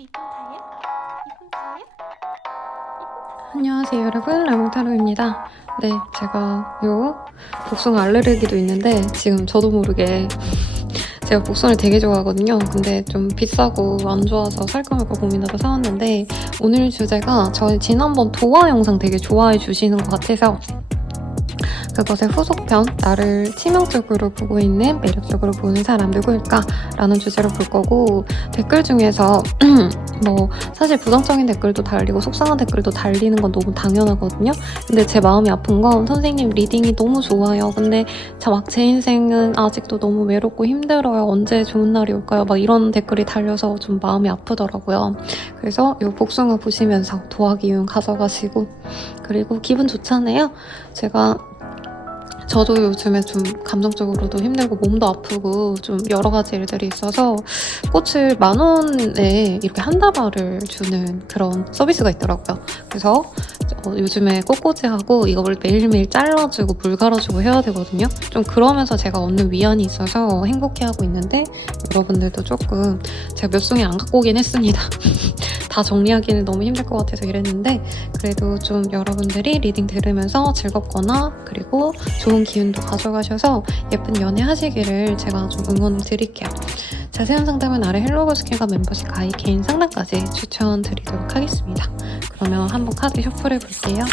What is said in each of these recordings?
이쁜 타요? 이쁜 타요? 안녕하세요 여러분, 라몽타로입니다. 네, 제가 복숭아 알레르기도 있는데 지금 저도 모르게 제가 복숭아를 되게 좋아하거든요. 근데 좀 비싸고 안 좋아서 살까 말까 고민하다 사왔는데, 오늘 주제가 저희 지난번 도화 영상 되게 좋아해 주시는 것 같아서 그것의 후속편, 나를 치명적으로 보고 있는, 매력적으로 보는 사람 누구일까? 라는 주제로 볼 거고, 댓글 중에서 사실 부정적인 댓글도 달리고 속상한 댓글도 달리는 건 너무 당연하거든요. 근데 제 마음이 아픈 건, 선생님 리딩이 너무 좋아요. 근데 제 인생은 아직도 너무 외롭고 힘들어요. 언제 좋은 날이 올까요? 막 이런 댓글이 달려서 좀 마음이 아프더라고요. 그래서 이 복숭아 보시면서 도화 기운 가져가시고, 그리고 기분 좋잖아요. 저도 요즘에 좀 감정적으로도 힘들고 몸도 아프고 좀 여러 가지 일들이 있어서 꽃을 10,000원에 이렇게 한 다발을 주는 그런 서비스가 있더라고요. 그래서 요즘에 꽃꽂이하고 이걸 매일매일 잘라주고 물 갈아주고 해야 되거든요. 좀 그러면서 제가 얻는 위안이 있어서 행복해하고 있는데, 여러분들도 조금, 제가 몇 송이 안 갖고 오긴 했습니다. 다 정리하기는 너무 힘들 것 같아서 이랬는데, 그래도 좀 여러분들이 리딩 들으면서 즐겁거나 그리고 좋은 기운도 가져가셔서 예쁜 연애 하시기를 제가 좀 응원을 드릴게요. 자세한 상담은 아래 헬로우스킨과 멤버십 가입 개인 상담까지 추천드리도록 하겠습니다. 그러면 한번 카드 셔플 해볼게요.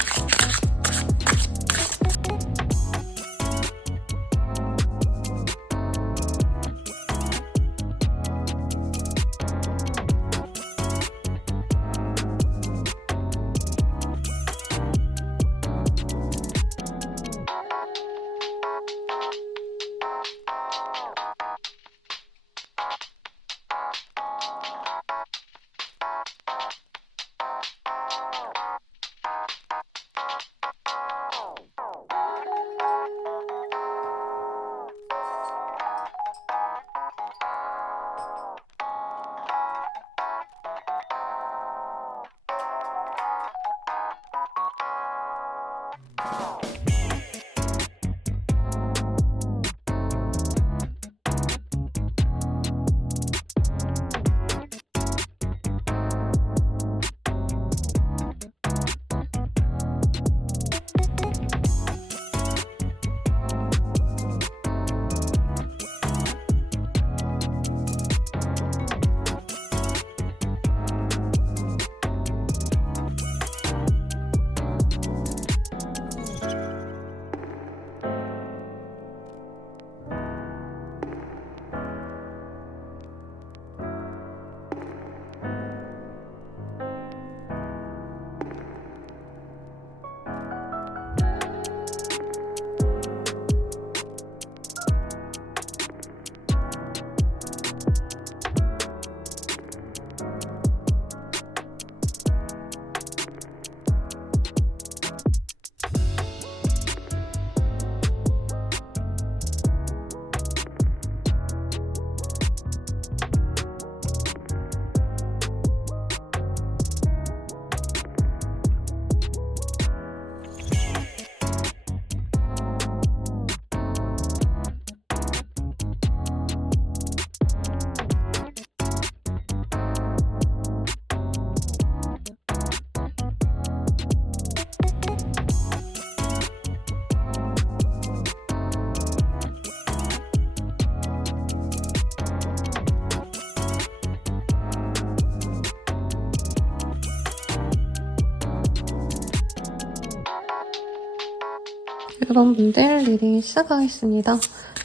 여러분들 리딩 시작하겠습니다.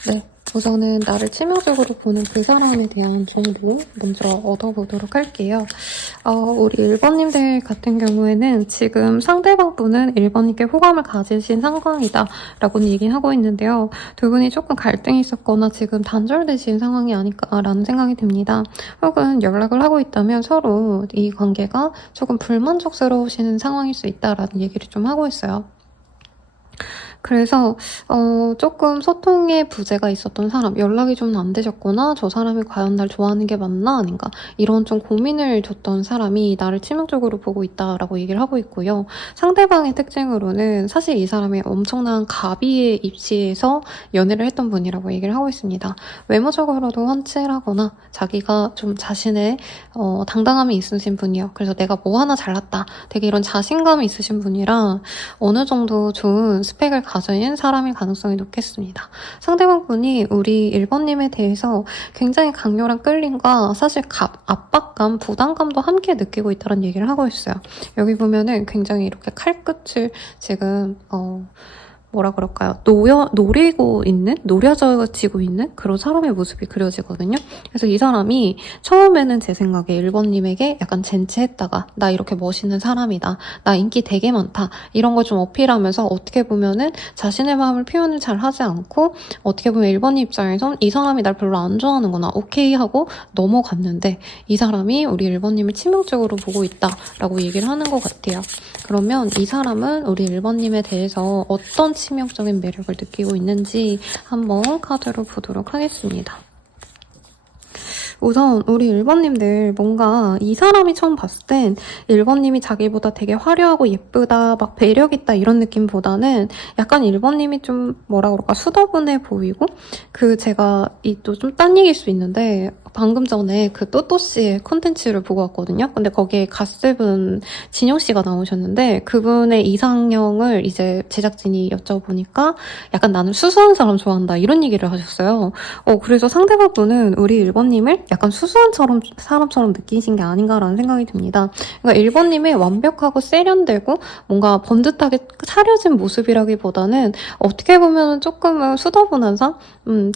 네, 우선은 나를 치명적으로 보는 그 사람에 대한 정보 먼저 얻어보도록 할게요. 우리 1번님들 같은 경우에는 지금 상대방 분은 1번님께 호감을 가지신 상황이다 라고는 얘기하고 있는데요. 두 분이 조금 갈등이 있었거나 지금 단절되신 상황이 아닐까라는 생각이 듭니다. 혹은 연락을 하고 있다면 서로 이 관계가 조금 불만족스러우신 상황일 수 있다라는 얘기를 좀 하고 있어요. 그래서 조금 소통에 부재가 있었던 사람, 연락이 좀 안 되셨구나, 저 사람이 과연 날 좋아하는 게 맞나 아닌가, 이런 좀 고민을 줬던 사람이 나를 치명적으로 보고 있다라고 얘기를 하고 있고요. 상대방의 특징으로는 사실 이 사람이 엄청난 가비의 입시에서 연애를 했던 분이라고 얘기를 하고 있습니다. 외모적으로도 훤칠하거나 자기가 좀 자신의 당당함이 있으신 분이요. 그래서 내가 뭐 하나 잘났다, 되게 이런 자신감이 있으신 분이라 어느 정도 좋은 스펙을 가진 사람일 가능성이 높겠습니다. 상대방 분이 우리 1번님에 대해서 굉장히 강렬한 끌림과 사실 압박감, 부담감도 함께 느끼고 있다는 얘기를 하고 있어요. 여기 보면은 굉장히 이렇게 칼끝을 지금 뭐라 그럴까요? 노려지고 있는 그런 사람의 모습이 그려지거든요. 그래서 이 사람이 처음에는 제 생각에 1번님에게 약간 젠체했다가 나 이렇게 멋있는 사람이다, 나 인기 되게 많다, 이런 걸 좀 어필하면서 어떻게 보면은 자신의 마음을 표현을 잘 하지 않고 어떻게 보면 1번님 입장에선 이 사람이 날 별로 안 좋아하는구나, 오케이 하고 넘어갔는데 이 사람이 우리 1번님을 치명적으로 보고 있다라고 얘기를 하는 것 같아요. 그러면 이 사람은 우리 1번님에 대해서 어떤 치명적인 매력을 느끼고 있는지 한번 카드로 보도록 하겠습니다. 우선 우리 1번님들 뭔가 이 사람이 처음 봤을 땐 1번님이 자기보다 되게 화려하고 예쁘다, 막 매력있다 이런 느낌보다는 약간 1번님이 좀 뭐라 그럴까, 수더분해 보이고, 제가 이 또 좀 딴 얘기일 수 있는데 방금 전에 그 또또씨의 콘텐츠를 보고 왔거든요. 근데 거기에 갓세븐 진영씨가 나오셨는데 그분의 이상형을 이제 제작진이 여쭤보니까 약간 나는 수수한 사람 좋아한다, 이런 얘기를 하셨어요. 그래서 상대방분은 우리 1번님을 약간 수수한 사람처럼 느끼신 게 아닌가라는 생각이 듭니다. 그러니까 1번님의 완벽하고 세련되고 뭔가 번듯하게 차려진 모습이라기보다는 어떻게 보면 조금은 수더분한 상?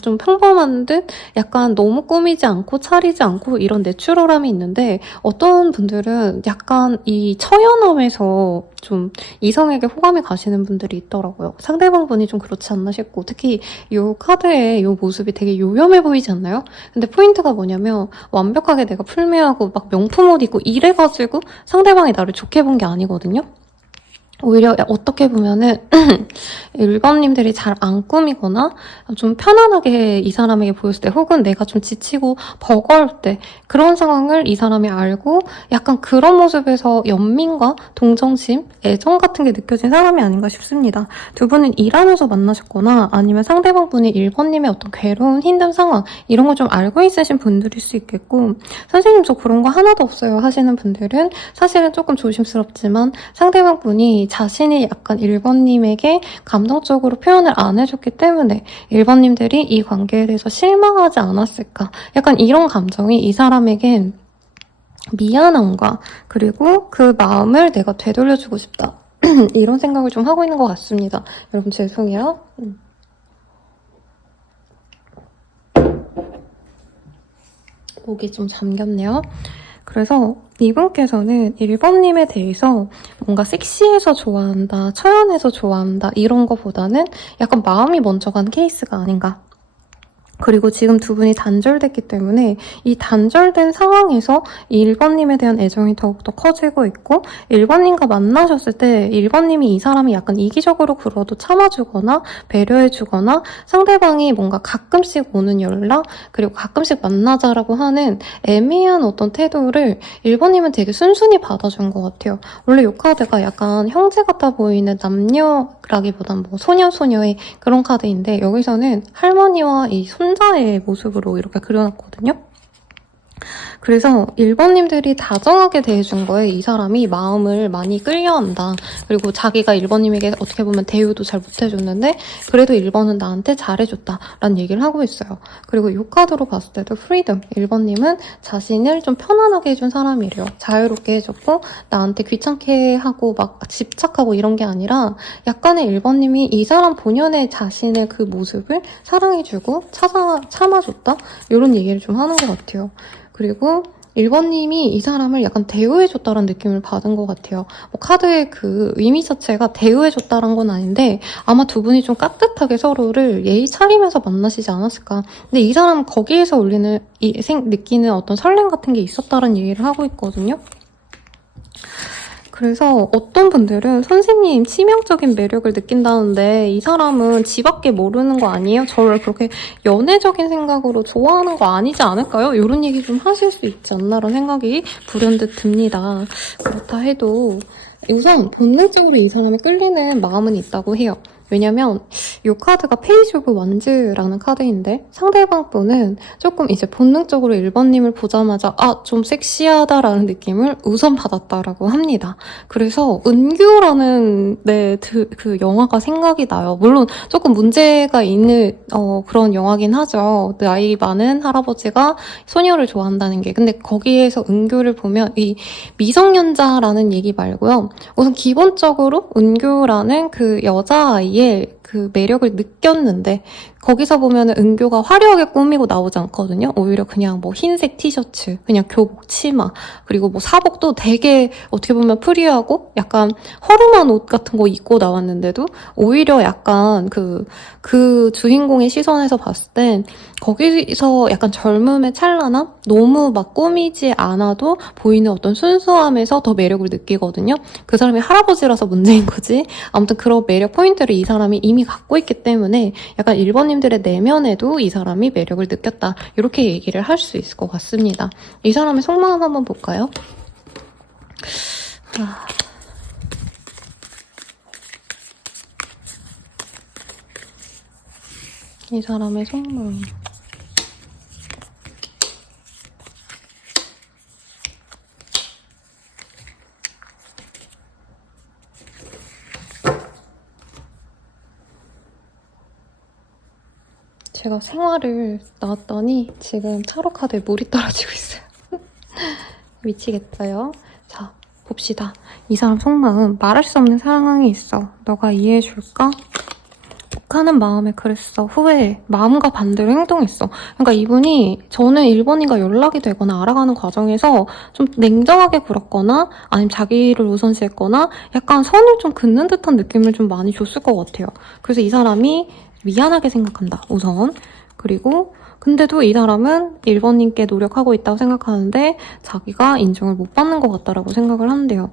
좀 평범한 듯 약간 너무 꾸미지 않고 차리지 않고 이런 내추럴함이 있는데, 어떤 분들은 약간 이 처연함에서 좀 이성에게 호감이 가시는 분들이 있더라고요. 상대방 분이 좀 그렇지 않나 싶고, 특히 이 카드의 이 모습이 되게 요염해 보이지 않나요? 근데 포인트가 뭐냐면 완벽하게 내가 풀메하고 막 명품 옷 입고 이래가지고 상대방이 나를 좋게 본 게 아니거든요. 오히려 어떻게 보면은 1번님들이 잘 안 꾸미거나 좀 편안하게 이 사람에게 보였을 때, 혹은 내가 좀 지치고 버거울 때 그런 상황을 이 사람이 알고 약간 그런 모습에서 연민과 동정심, 애정 같은 게 느껴진 사람이 아닌가 싶습니다. 두 분은 일하면서 만나셨거나 아니면 상대방 분이 1번님의 어떤 괴로운 힘든 상황 이런 걸 좀 알고 있으신 분들일 수 있겠고, 선생님 저 그런 거 하나도 없어요 하시는 분들은 사실은 조금 조심스럽지만 상대방 분이 자신이 약간 1번님에게 감정적으로 표현을 안 해줬기 때문에 1번님들이 이 관계에 대해서 실망하지 않았을까, 약간 이런 감정이 이 사람에겐 미안함과 그리고 그 마음을 내가 되돌려주고 싶다 이런 생각을 좀 하고 있는 것 같습니다. 여러분 죄송해요. 목이 좀 잠겼네요. 그래서 이분께서는 1번님에 대해서 뭔가 섹시해서 좋아한다, 처연해서 좋아한다 이런 거보다는 약간 마음이 먼저 간 케이스가 아닌가. 그리고 지금 두 분이 단절됐기 때문에 이 단절된 상황에서 1번님에 대한 애정이 더욱더 커지고 있고, 1번님과 만나셨을 때 1번님이 이 사람이 약간 이기적으로 굴어도 참아주거나 배려해주거나 상대방이 뭔가 가끔씩 오는 연락, 그리고 가끔씩 만나자라고 하는 애매한 어떤 태도를 1번님은 되게 순순히 받아준 것 같아요. 원래 이 카드가 약간 형제 같아 보이는 남녀라기보단 뭐 소녀의 그런 카드인데, 여기서는 할머니와 이 손자의 모습으로 이렇게 그려놨거든요. 그래서 1번님들이 다정하게 대해준 거에 이 사람이 마음을 많이 끌려한다. 그리고 자기가 1번님에게 어떻게 보면 대우도 잘 못해줬는데 그래도 1번은 나한테 잘해줬다 라는 얘기를 하고 있어요. 그리고 이 카드로 봤을 때도 프리덤, 1번님은 자신을 좀 편안하게 해준 사람이래요. 자유롭게 해줬고 나한테 귀찮게 하고 막 집착하고 이런 게 아니라 약간의 1번님이 이 사람 본연의 자신의 그 모습을 사랑해주고 참아줬다? 이런 얘기를 좀 하는 것 같아요. 그리고 1번님이 이 사람을 약간 대우해줬다는 느낌을 받은 것 같아요. 뭐 카드의 그 의미 자체가 대우해줬다는 건 아닌데 아마 두 분이 좀 깍듯하게 서로를 예의 차리면서 만나시지 않았을까. 근데 이 사람은 거기에서 느끼는 어떤 설렘 같은 게 있었다는 얘기를 하고 있거든요. 그래서 어떤 분들은 선생님 치명적인 매력을 느낀다는데 이 사람은 지밖에 모르는 거 아니에요? 저를 그렇게 연애적인 생각으로 좋아하는 거 아니지 않을까요? 이런 얘기 좀 하실 수 있지 않나라는 생각이 불현듯 듭니다. 그렇다 해도 우선 본능적으로 이 사람에 끌리는 마음은 있다고 해요. 왜냐면 이 카드가 페이지 오브 완즈라는 카드인데 상대방 분은 조금 이제 본능적으로 1번님을 보자마자 좀 섹시하다라는 느낌을 우선 받았다라고 합니다. 그래서 은규라는 그 영화가 생각이 나요. 물론 조금 문제가 있는 그런 영화긴 하죠. 나이 많은 할아버지가 소녀를 좋아한다는 게. 근데 거기에서 은규를 보면 이 미성년자라는 얘기 말고요. 우선 기본적으로 은규라는 그 여자아이의 그 매력을 느꼈는데 거기서 보면 은교가 화려하게 꾸미고 나오지 않거든요. 오히려 그냥 뭐 흰색 티셔츠, 그냥 교복 치마, 그리고 뭐 사복도 되게 어떻게 보면 프리하고 약간 허름한 옷 같은 거 입고 나왔는데도 오히려 약간 그 주인공의 시선에서 봤을 땐 거기서 약간 젊음의 찬란함? 너무 막 꾸미지 않아도 보이는 어떤 순수함에서 더 매력을 느끼거든요. 그 사람이 할아버지라서 문제인 거지. 아무튼 그런 매력 포인트를 이 사람이 이미 갖고 있기 때문에 약간 1번님들의 내면에도 이 사람이 매력을 느꼈다. 이렇게 얘기를 할 수 있을 것 같습니다. 이 사람의 속마음 한번 볼까요? 이 사람의 속마음. 제가 생화를 나왔더니 지금 타로 카드에 물이 떨어지고 있어요. 미치겠어요. 자, 봅시다. 이 사람 속마음. 말할 수 없는 상황이 있어. 너가 이해해줄까? 하는 마음에 그랬어. 후회해. 마음과 반대로 행동했어. 그러니까 이분이 저는 1번인가 연락이 되거나 알아가는 과정에서 좀 냉정하게 굴었거나 아니면 자기를 우선시했거나 약간 선을 좀 긋는 듯한 느낌을 좀 많이 줬을 것 같아요. 그래서 이 사람이 미안하게 생각한다. 우선. 그리고 근데도 이 사람은 1번님께 노력하고 있다고 생각하는데 자기가 인정을 못 받는 것 같다라고 생각을 한대요.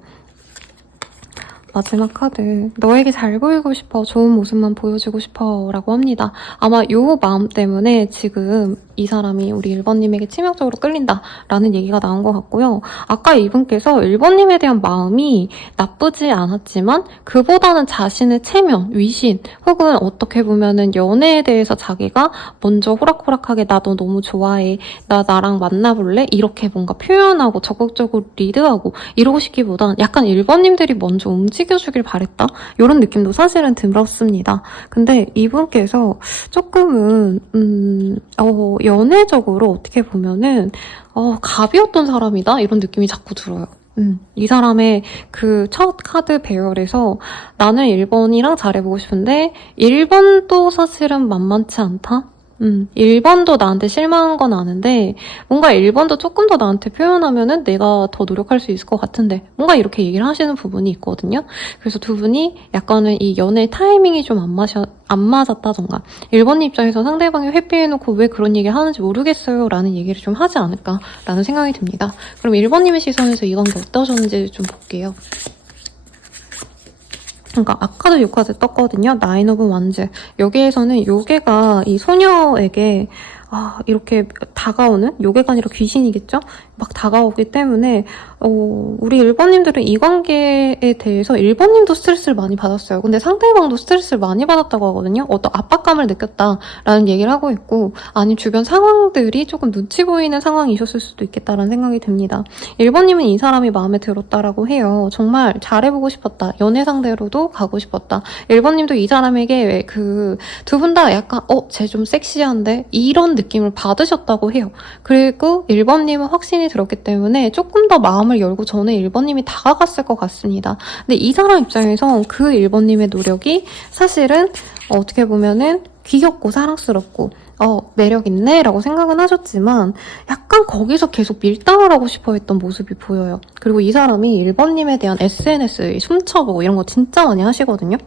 마지막 카드. 너에게 잘 보이고 싶어. 좋은 모습만 보여주고 싶어. 라고 합니다. 아마 요 마음 때문에 지금 이 사람이 우리 1번님에게 치명적으로 끌린다. 라는 얘기가 나온 것 같고요. 아까 이분께서 1번님에 대한 마음이 나쁘지 않았지만 그보다는 자신의 체면, 위신 혹은 어떻게 보면은 연애에 대해서 자기가 먼저 호락호락하게 나 너 너무 좋아해. 나랑 만나볼래? 이렇게 뭔가 표현하고 적극적으로 리드하고 이러고 싶기보단 약간 1번님들이 먼저 움직여주길 바랬다? 이런 느낌도 사실은 들었습니다. 근데 이분께서 조금은 연애적으로 어떻게 보면은 갑이었던 사람이다? 이런 느낌이 자꾸 들어요. 이 사람의 그 첫 카드 배열에서 나는 1번이랑 잘해보고 싶은데 1번도 사실은 만만치 않다? 1번도 나한테 실망한 건 아는데 뭔가 1번도 조금 더 나한테 표현하면은 내가 더 노력할 수 있을 것 같은데 뭔가 이렇게 얘기를 하시는 부분이 있거든요. 그래서 두 분이 약간은 이 연애 타이밍이 좀 안 맞았다던가 1번 입장에서 상대방이 회피해놓고 왜 그런 얘기를 하는지 모르겠어요 라는 얘기를 좀 하지 않을까라는 생각이 듭니다. 그럼 1번님의 시선에서 이 관계 어떠셨는지 좀 볼게요. 그러니까 아까도 이 카드 떴거든요. 나인 오브 완즈. 여기에서는 요괴가 이 소녀에게 이렇게 다가오는, 요괴가 아니라 귀신이겠죠? 막 다가오기 때문에 우리 1번님들은 이 관계에 대해서 1번님도 스트레스를 많이 받았어요. 근데 상대방도 스트레스를 많이 받았다고 하거든요. 어떤 압박감을 느꼈다라는 얘기를 하고 있고 아니면 주변 상황들이 조금 눈치 보이는 상황이셨을 수도 있겠다라는 생각이 듭니다. 1번님은 이 사람이 마음에 들었다라고 해요. 정말 잘해보고 싶었다. 연애 상대로도 가고 싶었다. 1번님도 이 사람에게 그 두 분 다 약간 쟤 좀 섹시한데? 이런 느낌을 받으셨다고 해요. 그리고 1번님은 확신이 들었기 때문에 조금 더 마음을 열고 저는 1번님이 다가갔을 것 같습니다. 근데 이 사람 입장에서 그 1번님의 노력이 사실은 어떻게 보면은 귀엽고 사랑스럽고 매력 있네 라고 생각은 하셨지만 약간 거기서 계속 밀당을 하고 싶어 했던 모습이 보여요. 그리고 이 사람이 1번님에 대한 SNS에 숨쳐보고 이런 거 진짜 많이 하시거든요.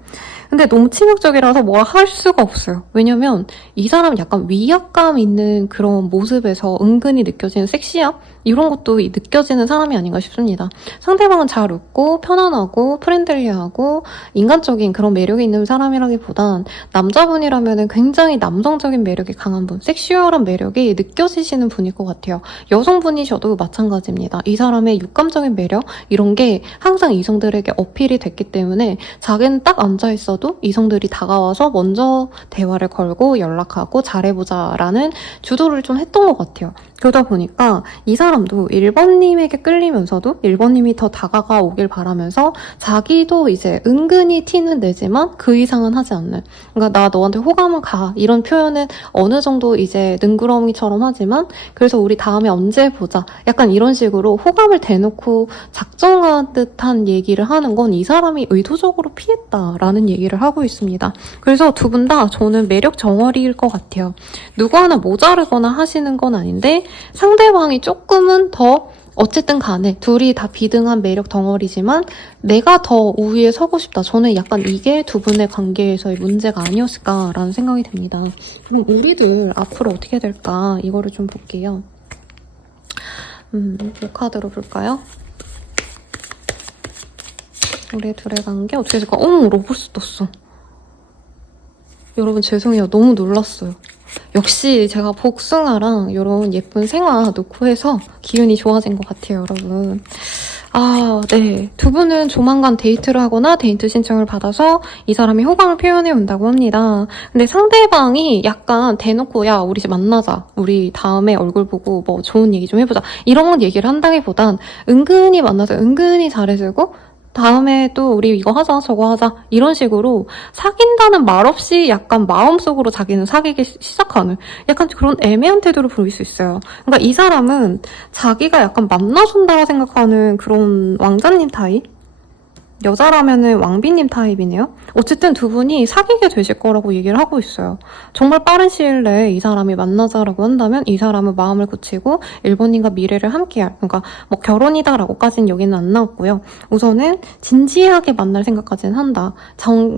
근데 너무 치명적이라서 뭐라 할 수가 없어요. 왜냐면 이 사람 약간 위압감 있는 그런 모습에서 은근히 느껴지는 섹시함? 이런 것도 느껴지는 사람이 아닌가 싶습니다. 상대방은 잘 웃고 편안하고 프렌들리하고 인간적인 그런 매력이 있는 사람이라기보단 남자분이라면 굉장히 남성적인 매력이 강한 분, 섹슈얼한 매력이 느껴지시는 분일 것 같아요. 여성분이셔도 마찬가지입니다. 이 사람의 육감적인 매력 이런 게 항상 이성들에게 어필이 됐기 때문에 자기는 딱 앉아있어도 이성들이 다가와서 먼저 대화를 걸고 연락하고 잘해보자라는 주도를 좀 했던 것 같아요. 그러다 보니까 이 사람도 1번님에게 끌리면서도 1번님이 더 다가가 오길 바라면서 자기도 이제 은근히 티는 내지만 그 이상은 하지 않는, 그러니까 나 너한테 호감은 가 이런 표현은 어느 정도 이제 능구렁이처럼 하지만 그래서 우리 다음에 언제 보자 약간 이런 식으로 호감을 대놓고 작정한 듯한 얘기를 하는 건 이 사람이 의도적으로 피했다라는 얘기를 하고 있습니다. 그래서 두 분 다 저는 매력 정어리일 것 같아요. 누구 하나 모자르거나 하시는 건 아닌데 상대방이 조금은 더 어쨌든 간에 둘이 다 비등한 매력 덩어리지만 내가 더 우위에 서고 싶다. 저는 약간 이게 두 분의 관계에서의 문제가 아니었을까라는 생각이 듭니다. 그럼 우리들 앞으로 어떻게 될까 이거를 좀 볼게요. 이 카드로 볼까요? 우리 둘의 관계 어떻게 될까? 어머, 로봇스 떴어. 여러분 죄송해요. 너무 놀랐어요. 역시 제가 복숭아랑 이런 예쁜 생화 놓고 해서 기운이 좋아진 것 같아요, 여러분. 네. 두 분은 조만간 데이트를 하거나 데이트 신청을 받아서 이 사람이 호감을 표현해 온다고 합니다. 근데 상대방이 약간 대놓고 야, 우리 이제 만나자. 우리 다음에 얼굴 보고 뭐 좋은 얘기 좀 해보자. 이런 얘기를 한다기보단 은근히 만나서 은근히 잘해주고 다음에 또 우리 이거 하자 저거 하자 이런 식으로 사귄다는 말 없이 약간 마음속으로 자기는 사귀기 시작하는 약간 그런 애매한 태도를 보일 수 있어요. 그러니까 이 사람은 자기가 약간 만나준다고 생각하는 그런 왕자님 타입? 여자라면은 왕비님 타입이네요. 어쨌든 두 분이 사귀게 되실 거라고 얘기를 하고 있어요. 정말 빠른 시일 내에 이 사람이 만나자라고 한다면 이 사람은 마음을 굳히고 1번님과 미래를 함께할, 그러니까 뭐 결혼이다라고까지는 여기는 안 나왔고요. 우선은 진지하게 만날 생각까지는 한다.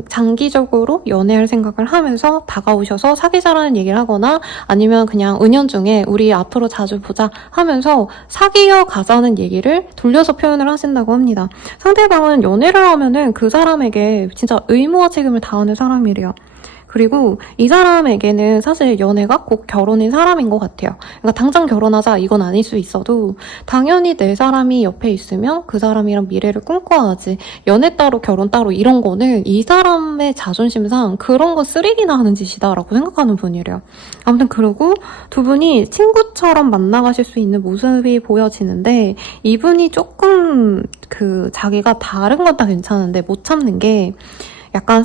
장기적으로 연애할 생각을 하면서 다가오셔서 사귀자라는 얘기를 하거나 아니면 그냥 은연중에 우리 앞으로 자주 보자 하면서 사귀어 가자는 얘기를 돌려서 표현을 하신다고 합니다. 상대방은 연애를 하면은 그 사람에게 진짜 의무와 책임을 다하는 사람이래요. 그리고 이 사람에게는 사실 연애가 꼭 결혼인 사람인 것 같아요. 그러니까 당장 결혼하자 이건 아닐 수 있어도 당연히 내 사람이 옆에 있으면 그 사람이랑 미래를 꿈꿔야지. 연애 따로 결혼 따로 이런 거는 이 사람의 자존심상 그런 거 쓰레기나 하는 짓이다라고 생각하는 분이래요. 아무튼 그리고 두 분이 친구처럼 만나가실 수 있는 모습이 보여지는데 이분이 조금 자기가 다른 건 다 괜찮은데 못 참는 게 약간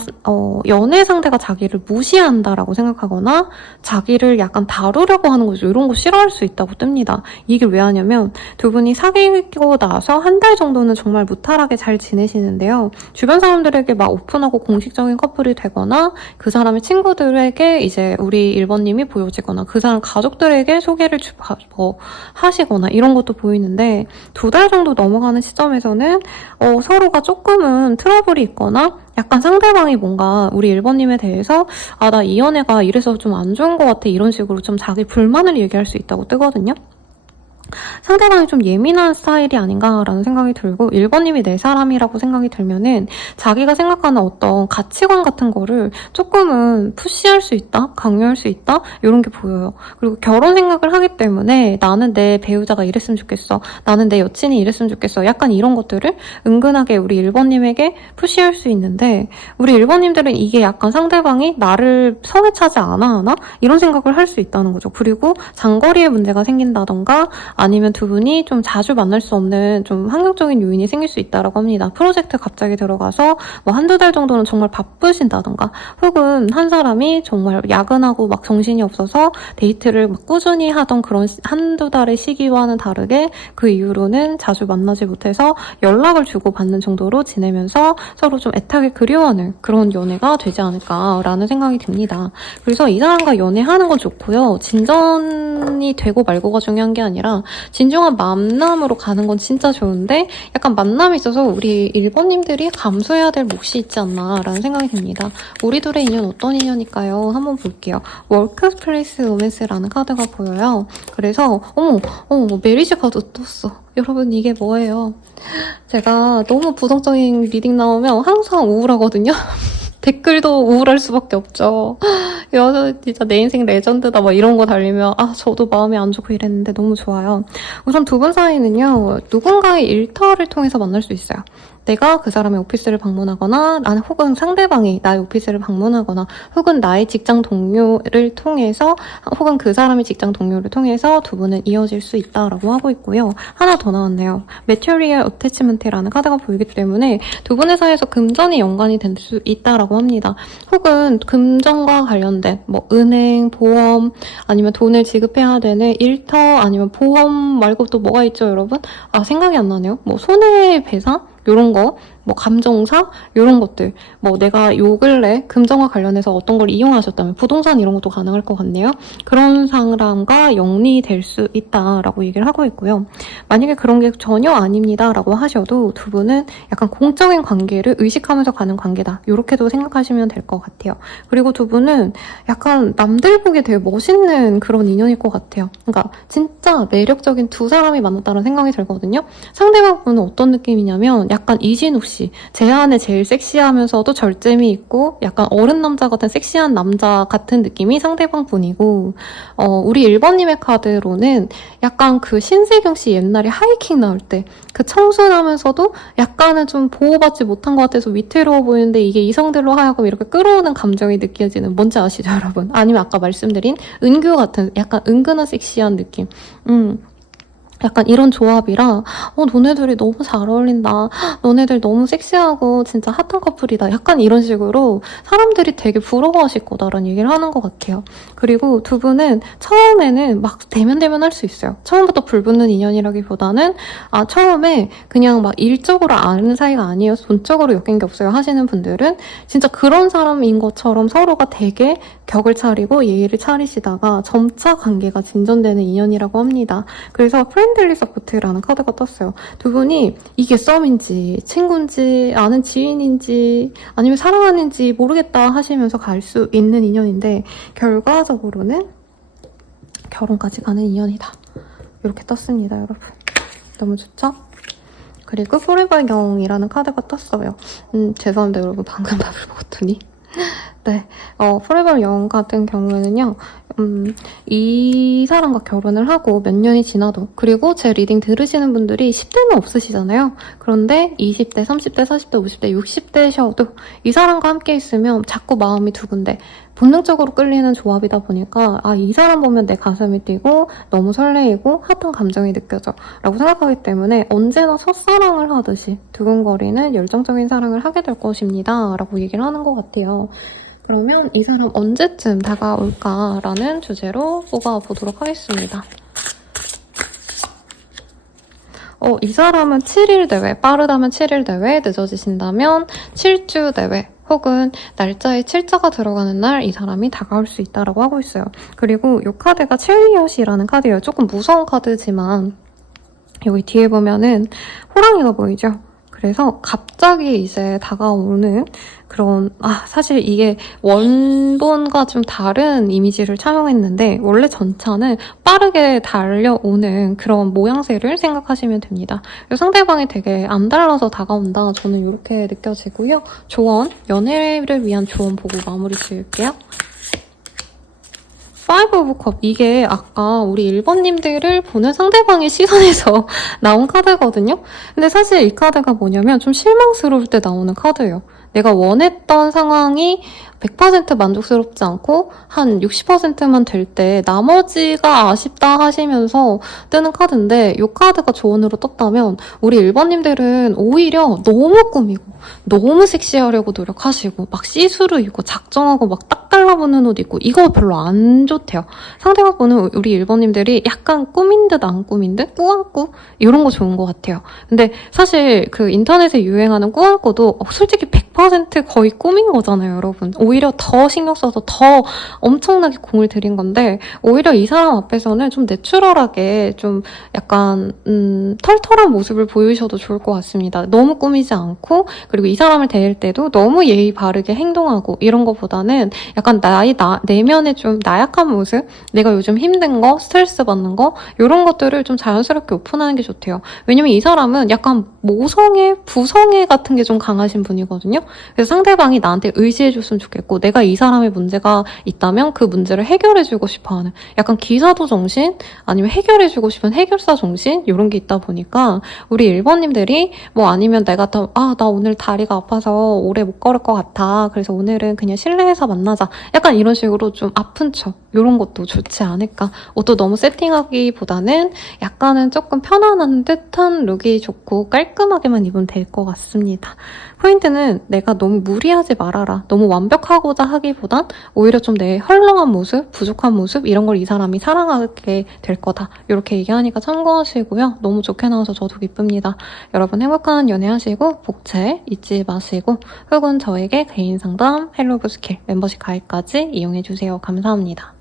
연애 상대가 자기를 무시한다라고 생각하거나 자기를 약간 다루려고 하는 거죠. 이런 거 싫어할 수 있다고 뜹니다. 이게 왜 하냐면 두 분이 사귀고 나서 한 달 정도는 정말 무탈하게 잘 지내시는데요. 주변 사람들에게 막 오픈하고 공식적인 커플이 되거나 그 사람의 친구들에게 이제 우리 1번님이 보여지거나 그 사람 가족들에게 소개를 하시거나 이런 것도 보이는데 2달 정도 넘어가는 시점에서는 서로가 조금은 트러블이 있거나 약간 상대방이 뭔가 우리 1번님에 대해서 나 이 연애가 이래서 좀 안 좋은 것 같아 이런 식으로 좀 자기 불만을 얘기할 수 있다고 뜨거든요. 상대방이 좀 예민한 스타일이 아닌가라는 생각이 들고 1번님이 내 사람이라고 생각이 들면은 자기가 생각하는 어떤 가치관 같은 거를 조금은 푸시할 수 있다? 강요할 수 있다? 이런 게 보여요. 그리고 결혼 생각을 하기 때문에 나는 내 배우자가 이랬으면 좋겠어. 나는 내 여친이 이랬으면 좋겠어. 약간 이런 것들을 은근하게 우리 1번님에게 푸시할 수 있는데 우리 1번님들은 이게 약간 상대방이 나를 성에 차지 않아 하나? 이런 생각을 할 수 있다는 거죠. 그리고 장거리에 문제가 생긴다던가 아니면 두 분이 좀 자주 만날 수 없는 좀 환경적인 요인이 생길 수 있다라고 합니다. 프로젝트 갑자기 들어가서 뭐 한두 달 정도는 정말 바쁘신다던가, 혹은 한 사람이 정말 야근하고 막 정신이 없어서 데이트를 막 꾸준히 하던 그런 한두 달의 시기와는 다르게 그 이후로는 자주 만나지 못해서 연락을 주고받는 정도로 지내면서 서로 좀 애타게 그리워하는 그런 연애가 되지 않을까라는 생각이 듭니다. 그래서 이 사람과 연애하는 건 좋고요. 진전이 되고 말고가 중요한 게 아니라 진중한 만남으로 가는 건 진짜 좋은데, 약간 만남에 있어서 우리 1번님들이 감수해야 될 몫이 있지 않나라는 생각이 듭니다. 우리 둘의 인연 어떤 인연일까요? 한번 볼게요. 워크플레이스 로맨스라는 카드가 보여요. 그래서 메리지 카드 떴어. 여러분, 이게 뭐예요? 제가 너무 부정적인 리딩 나오면 항상 우울하거든요. 댓글도 우울할 수밖에 없죠. 야, 진짜 내 인생 레전드다 막 이런 거 달리면 저도 마음이 안 좋고 이랬는데 너무 좋아요. 우선 두 분 사이는요, 누군가의 일터를 통해서 만날 수 있어요. 내가 그 사람의 오피스를 방문하거나, 혹은 상대방이 나의 오피스를 방문하거나, 혹은 나의 직장 동료를 통해서, 혹은 그 사람의 직장 동료를 통해서 두 분은 이어질 수 있다라고 하고 있고요. 하나 더 나왔네요. Material Attachment라는 카드가 보이기 때문에 두 분의 사이에서 금전이 연관이 될 수 있다라고 합니다. 혹은 금전과 관련된 뭐 은행, 보험, 아니면 돈을 지급해야 되는 일터, 아니면 보험 말고 또 뭐가 있죠, 여러분? 생각이 안 나네요. 뭐 손해배상? 요런 거, 뭐 감정사? 요런 것들. 뭐 내가 요 근래 금전과 관련해서 어떤 걸 이용하셨다면 부동산 이런 것도 가능할 것 같네요. 그런 사람과 영리될 수 있다라고 얘기를 하고 있고요. 만약에 그런 게 전혀 아닙니다라고 하셔도 두 분은 약간 공적인 관계를 의식하면서 가는 관계다. 요렇게도 생각하시면 될 것 같아요. 그리고 두 분은 약간 남들 보기에 되게 멋있는 그런 인연일 것 같아요. 그러니까 진짜 매력적인 두 사람이 만났다는 생각이 들거든요. 상대방 분은 어떤 느낌이냐면 약간 이진욱 씨, 제 안에 제일 섹시하면서도 절제미 있고 약간 어른 남자 같은 섹시한 남자 같은 느낌이 상대방 분이고, 우리 1번님의 카드로는 약간 그 신세경 씨 옛날에 하이킹 나올 때 그 청순하면서도 약간은 좀 보호받지 못한 것 같아서 위태로워 보이는데, 이게 이성들로 하여금 이렇게 끌어오는 감정이 느껴지는, 뭔지 아시죠, 여러분? 아니면 아까 말씀드린 은규 같은 약간 은근한 섹시한 느낌. 약간 이런 조합이라 너네들이 너무 잘 어울린다. 너네들 너무 섹시하고 진짜 핫한 커플이다. 약간 이런 식으로 사람들이 되게 부러워하실 거다라는 얘기를 하는 것 같아요. 그리고 두 분은 처음에는 막 대면대면 할 수 있어요. 처음부터 불붙는 인연이라기보다는 처음에 그냥 막 일적으로 아는 사이가 아니어서 돈적으로 엮인 게 없어요 하시는 분들은 진짜 그런 사람인 것처럼 서로가 되게 격을 차리고 예의를 차리시다가 점차 관계가 진전되는 인연이라고 합니다. 그래서 프렌들리 서포트라는 카드가 떴어요. 두 분이 이게 썸인지 친구인지 아는 지인인지 아니면 사랑하는지 모르겠다 하시면서 갈 수 있는 인연인데, 결과적으로는 결혼까지 가는 인연이다. 이렇게 떴습니다, 여러분. 너무 좋죠? 그리고 포레버 영이라는 카드가 떴어요. 죄송합니다, 여러분. 방금 답을 먹었더니. 네, 포레버 영 같은 경우에는요, 이 사람과 결혼을 하고 몇 년이 지나도, 그리고 제 리딩 들으시는 분들이 10대는 없으시잖아요. 그런데 20대, 30대, 40대, 50대, 60대셔도 이 사람과 함께 있으면 자꾸 마음이 두근데 본능적으로 끌리는 조합이다 보니까 이 사람 보면 내 가슴이 뛰고 너무 설레이고 핫한 감정이 느껴져 라고 생각하기 때문에 언제나 첫사랑을 하듯이 두근거리는 열정적인 사랑을 하게 될 것입니다 라고 얘기를 하는 것 같아요. 그러면 이 사람 언제쯤 다가올까라는 주제로 뽑아보도록 하겠습니다. 이 사람은 7일 대회, 빠르다면 7일 대회, 늦어지신다면 7주 대회, 혹은 날짜에 7자가 들어가는 날 이 사람이 다가올 수 있다고 하고 있어요. 그리고 이 카드가 체리엇이라는 카드예요. 조금 무서운 카드지만 여기 뒤에 보면은 호랑이가 보이죠? 그래서 갑자기 이제 다가오는 그런, 사실 이게 원본과 좀 다른 이미지를 차용했는데 원래 전차는 빠르게 달려오는 그런 모양새를 생각하시면 됩니다. 상대방이 되게 안 달라서 다가온다. 저는 이렇게 느껴지고요. 조언, 연애를 위한 조언 보고 마무리 지을게요. 파이브 오브 컵, 이게 아까 우리 1번님들을 보는 상대방의 시선에서 나온 카드거든요. 근데 사실 이 카드가 뭐냐면 좀 실망스러울 때 나오는 카드예요. 내가 원했던 상황이 100% 만족스럽지 않고 한 60%만 될 때 나머지가 아쉽다 하시면서 뜨는 카드인데, 이 카드가 조언으로 떴다면 우리 1번님들은 오히려 너무 꾸미고 너무 섹시하려고 노력하시고 막 시스루 입고 작정하고 막 딱 달라붙는 옷 입고 이거 별로 안 좋대요. 상대가 보는 우리 1번님들이 약간 꾸민 듯 안 꾸민 듯 꾸안꾸 이런 거 좋은 것 같아요. 근데 사실 그 인터넷에 유행하는 꾸안꾸도 솔직히 100% 거의 꾸민 거잖아요, 여러분. 오히려 더 신경 써서 더 엄청나게 공을 들인 건데, 오히려 이 사람 앞에서는 좀 내추럴하게 좀 약간 털털한 모습을 보이셔도 좋을 것 같습니다. 너무 꾸미지 않고, 그리고 이 사람을 대할 때도 너무 예의 바르게 행동하고 이런 것보다는 약간 내면에 좀 나약한 모습, 내가 요즘 힘든 거, 스트레스 받는 거 이런 것들을 좀 자연스럽게 오픈하는 게 좋대요. 왜냐면 이 사람은 약간 모성애, 부성애 같은 게 좀 강하신 분이거든요. 그래서 상대방이 나한테 의지해줬으면 좋겠고, 내가 이 사람의 문제가 있다면 그 문제를 해결해주고 싶어하는 약간 기사도 정신, 아니면 해결해주고 싶은 해결사 정신 이런 게 있다 보니까 우리 1번님들이 뭐 아니면 내가 나 오늘 다리가 아파서 오래 못 걸을 것 같아. 그래서 오늘은 그냥 실내에서 만나자. 약간 이런 식으로 좀 아픈 척 이런 것도 좋지 않을까. 옷도 너무 세팅하기보다는 약간은 조금 편안한 듯한 룩이 좋고 깔끔하게만 입으면 될 것 같습니다. 포인트는 내가 너무 무리하지 말아라. 너무 완벽하고자 하기보단 오히려 좀 내 헐렁한 모습, 부족한 모습 이런 걸 이 사람이 사랑하게 될 거다. 이렇게 얘기하니까 참고하시고요. 너무 좋게 나와서 저도 기쁩니다. 여러분 행복한 연애하시고 복채 잊지 마시고 혹은 저에게 개인 상담, 헬로브 스킬 멤버십 가입까지 이용해주세요. 감사합니다.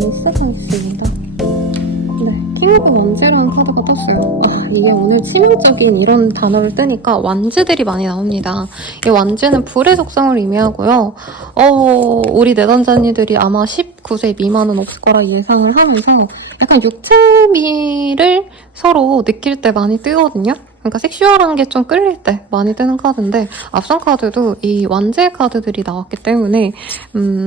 시작하겠습니다. 네, 킹 오브 완즈라는 카드가 떴어요. 이게 오늘 치명적인 이런 단어를 뜨니까 완즈들이 많이 나옵니다. 이 완즈는 불의 속성을 의미하고요. 우리 내담자님들이 아마 19세 미만은 없을 거라 예상을 하면서 약간 육체미를 서로 느낄 때 많이 뜨거든요. 그러니까 섹슈얼한 게 좀 끌릴 때 많이 뜨는 카드인데 앞선 카드도 이 완제 카드들이 나왔기 때문에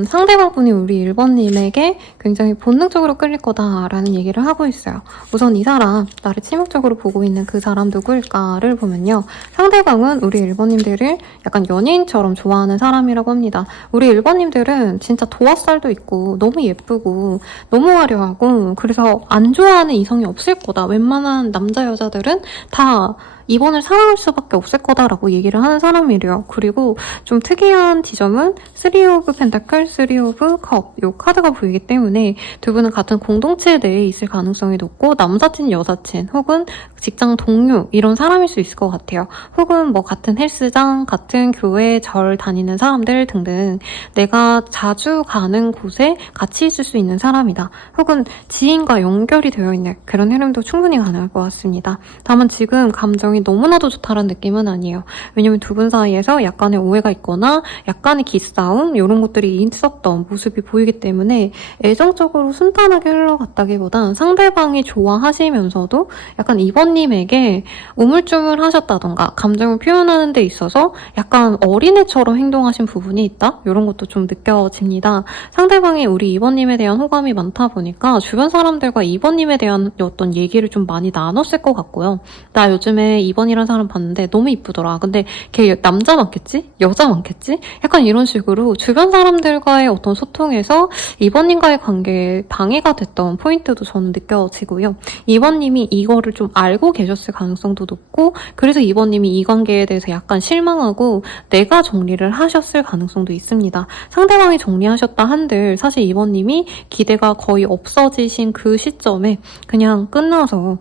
상대방 분이 우리 1번님에게 굉장히 본능적으로 끌릴 거다라는 얘기를 하고 있어요. 우선 이 사람, 나를 치명적으로 보고 있는 그 사람 누구일까를 보면요. 상대방은 우리 1번님들을 약간 연예인처럼 좋아하는 사람이라고 합니다. 우리 1번님들은 진짜 도화살도 있고 너무 예쁘고 너무 화려하고 그래서 안 좋아하는 이성이 없을 거다. 웬만한 남자 여자들은 다 이번을 사랑할 수밖에 없을 거다라고 얘기를 하는 사람이래요. 그리고 좀 특이한 지점은 3 오브 펜타클, 3 오브 컵 이 카드가 보이기 때문에 두 분은 같은 공동체 내에 있을 가능성이 높고 남사친, 여사친 혹은 직장 동료 이런 사람일 수 있을 것 같아요. 혹은 뭐 같은 헬스장, 같은 교회, 절 다니는 사람들 등등 내가 자주 가는 곳에 같이 있을 수 있는 사람이다. 혹은 지인과 연결이 되어 있는 그런 흐름도 충분히 가능할 것 같습니다. 다만 지금 감정이 너무나도 좋다는 느낌은 아니에요. 왜냐면 두 분 사이에서 약간의 오해가 있거나 약간의 기싸움 이런 것들이 있었던 모습이 보이기 때문에 애정적으로 순탄하게 흘러갔다기보단 상대방이 좋아하시면서도 약간 이번님에게 우물쭈물하셨다던가 감정을 표현하는 데 있어서 약간 어린애처럼 행동하신 부분이 있다? 이런 것도 좀 느껴집니다. 상대방이 우리 이번님에 대한 호감이 많다 보니까 주변 사람들과 이번님에 대한 어떤 얘기를 좀 많이 나눴을 것 같고요. 나 요즘에 이번이라는 사람 봤는데 너무 이쁘더라. 근데 걔 남자 많겠지? 여자 많겠지? 약간 이런 식으로 주변 사람들과의 어떤 소통에서 이번님과의 관계에 방해가 됐던 포인트도 저는 느껴지고요. 이번님이 이거를 좀 알고 계셨을 가능성도 높고 그래서 이번님이 이 관계에 대해서 약간 실망하고 내가 정리를 하셨을 가능성도 있습니다. 상대방이 정리하셨다 한들 사실 이번님이 기대가 거의 없어지신 그 시점에 그냥 끝나서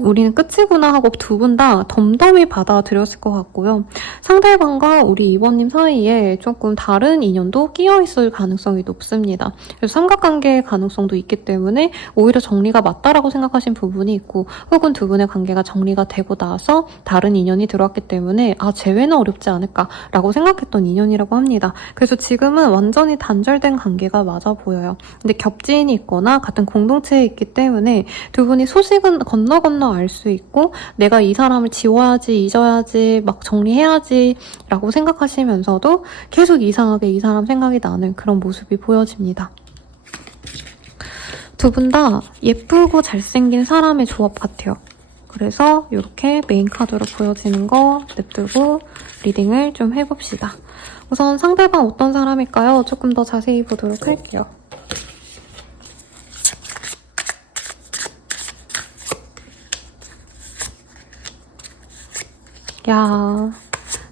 우리는 끝이구나 하고 두 분 다 덤덤히 받아들였을 것 같고요. 상대방과 우리 이번님 사이에 조금 다른 인연도 끼어있을 가능성이 높습니다. 그래서 삼각관계의 가능성도 있기 때문에 오히려 정리가 맞다라고 생각하신 부분이 있고 혹은 두 분의 관계가 정리가 되고 나서 다른 인연이 들어왔기 때문에 재회는 어렵지 않을까라고 생각했던 인연이라고 합니다. 그래서 지금은 완전히 단절된 관계가 맞아 보여요. 근데 겹지인이 있거나 같은 공동체에 있기 때문에 두 분이 소식은 건너 알 수 있고 내가 이 사람을 지워야지, 잊어야지, 막 정리해야지 라고 생각하시면서도 계속 이상하게 이 사람 생각이 나는 그런 모습이 보여집니다. 두 분 다 예쁘고 잘생긴 사람의 조합 같아요. 그래서 이렇게 메인 카드로 보여지는 거 냅두고 리딩을 좀 해봅시다. 우선 상대방 어떤 사람일까요? 조금 더 자세히 보도록 할게요.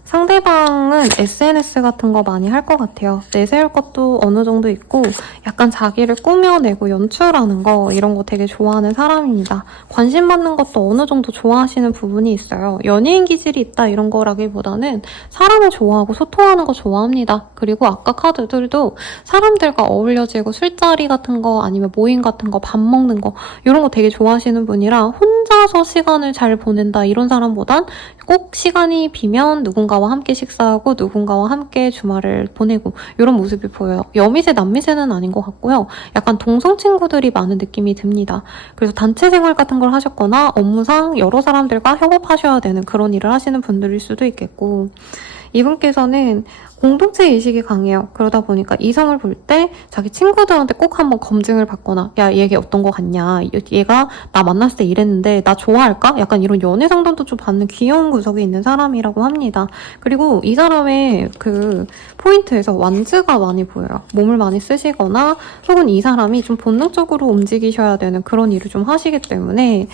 상대방은 SNS 같은 거 많이 할 것 같아요. 내세울 것도 어느 정도 있고 약간 자기를 꾸며내고 연출하는 거 이런 거 되게 좋아하는 사람입니다. 관심 받는 것도 어느 정도 좋아하시는 부분이 있어요. 연예인 기질이 있다 이런 거라기보다는 사람을 좋아하고 소통하는 거 좋아합니다. 그리고 아까 카드들도 사람들과 어울려지고 술자리 같은 거 아니면 모임 같은 거 밥 먹는 거 이런 거 되게 좋아하시는 분이라 혼자서 시간을 잘 보낸다 이런 사람보단 꼭 시간이 비면 누군가와 함께 식사하고 누군가와 함께 주말을 보내고 이런 모습이 보여요. 여미새 남미새는 아닌 것 같고요. 약간 동성 친구들이 많은 느낌이 듭니다. 그래서 단체 생활 같은 걸 하셨거나 업무상 여러 사람들과 협업하셔야 되는 그런 일을 하시는 분들일 수도 있겠고 이분께서는 공동체 의식이 강해요. 그러다 보니까 이성을 볼 때 자기 친구들한테 꼭 한번 검증을 받거나 야, 얘 어떤 거 같냐? 얘가 나 만났을 때 이랬는데 나 좋아할까? 약간 이런 연애 상담도 좀 받는 귀여운 구석이 있는 사람이라고 합니다. 그리고 이 사람의 그 포인트에서 완즈가 많이 보여요. 몸을 많이 쓰시거나 혹은 이 사람이 좀 본능적으로 움직이셔야 되는 그런 일을 좀 하시기 때문에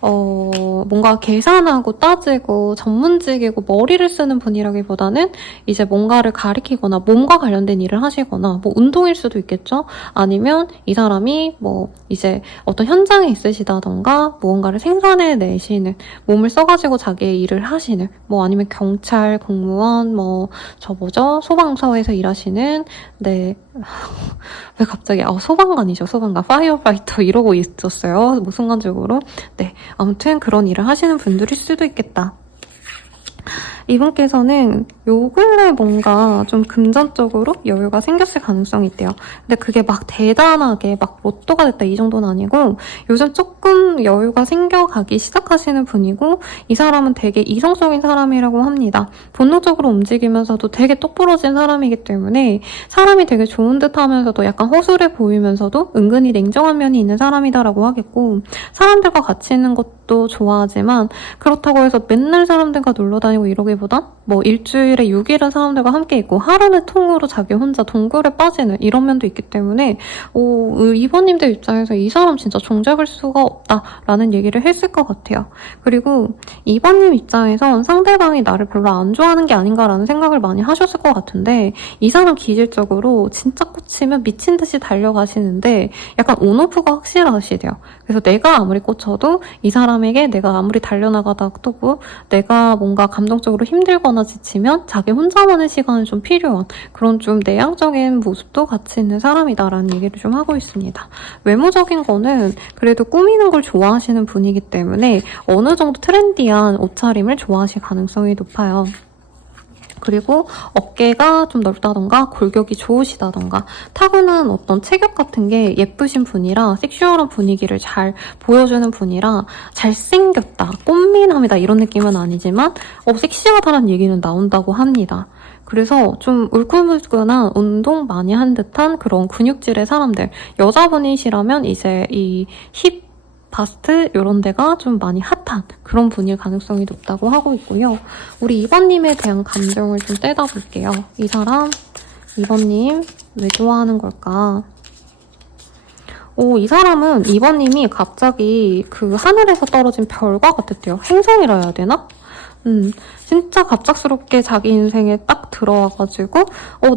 뭔가 계산하고 따지고 전문직이고 머리를 쓰는 분이라기보다는 이제 뭔가를 뭔가를 가리키거나 몸과 관련된 일을 하시거나 뭐 운동일 수도 있겠죠. 아니면 이 사람이 뭐 이제 어떤 현장에 있으시다던가 무언가를 생산해내시는 몸을 써가지고 자기의 일을 하시는 뭐 아니면 경찰, 공무원, 뭐 저 뭐죠? 소방서에서 일하시는 네. 왜 갑자기 소방관이죠. 소방관, 파이어파이터 이러고 있었어요. 뭐 순간적으로. 네. 아무튼 그런 일을 하시는 분들일 수도 있겠다. 이분께서는 요 근래 뭔가 좀 금전적으로 여유가 생겼을 가능성이 있대요. 근데 그게 막 대단하게 막 로또가 됐다 이 정도는 아니고 요즘 조금 여유가 생겨가기 시작하시는 분이고 이 사람은 되게 이성적인 사람이라고 합니다. 본능적으로 움직이면서도 되게 똑부러진 사람이기 때문에 사람이 되게 좋은 듯 하면서도 약간 허술해 보이면서도 은근히 냉정한 면이 있는 사람이다라고 하겠고 사람들과 같이 있는 것도 좋아하지만 그렇다고 해서 맨날 사람들과 놀러 다니고 이러기보단 뭐 일주일에 6일은 사람들과 함께 있고 하루는 통으로 자기 혼자 동굴에 빠지는 이런 면도 있기 때문에 이번님들 입장에서 이 사람 진짜 종잡을 수가 없다라는 얘기를 했을 것 같아요. 그리고 이번님 입장에선 상대방이 나를 별로 안 좋아하는 게 아닌가라는 생각을 많이 하셨을 것 같은데 이 사람 기질적으로 진짜 꽂히면 미친 듯이 달려가시는데 약간 온오프가 확실하시대요. 그래서 내가 아무리 꽂혀도 이 사람에게 내가 아무리 달려나가다가도 내가 뭔가 감정적으로 힘들거나 지치면 자기 혼자만의 시간이 좀 필요한 그런 좀 내향적인 모습도 같이 있는 사람이다라는 얘기를 좀 하고 있습니다. 외모적인 거는 그래도 꾸미는 걸 좋아하시는 분이기 때문에 어느 정도 트렌디한 옷차림을 좋아하실 가능성이 높아요. 그리고 어깨가 좀 넓다던가 골격이 좋으시다던가 타고난 어떤 체격 같은 게 예쁘신 분이라 섹슈얼한 분위기를 잘 보여주는 분이라 잘생겼다, 꽃미남이다 이런 느낌은 아니지만 섹시하다는 얘기는 나온다고 합니다. 그래서 좀 울긋불긋한 운동 많이 한 듯한 그런 근육질의 사람들 여자분이시라면 이제 이 힙 바스트 이런 데가 좀 많이 핫한 그런 분일 가능성이 높다고 하고 있고요. 우리 2번님에 대한 감정을 좀 떼다 볼게요. 이 사람 2번님 왜 좋아하는 걸까? 이 사람은 2번님이 갑자기 그 하늘에서 떨어진 별과 같았대요. 행성이라 해야 되나? 진짜 갑작스럽게 자기 인생에 딱 들어와가지고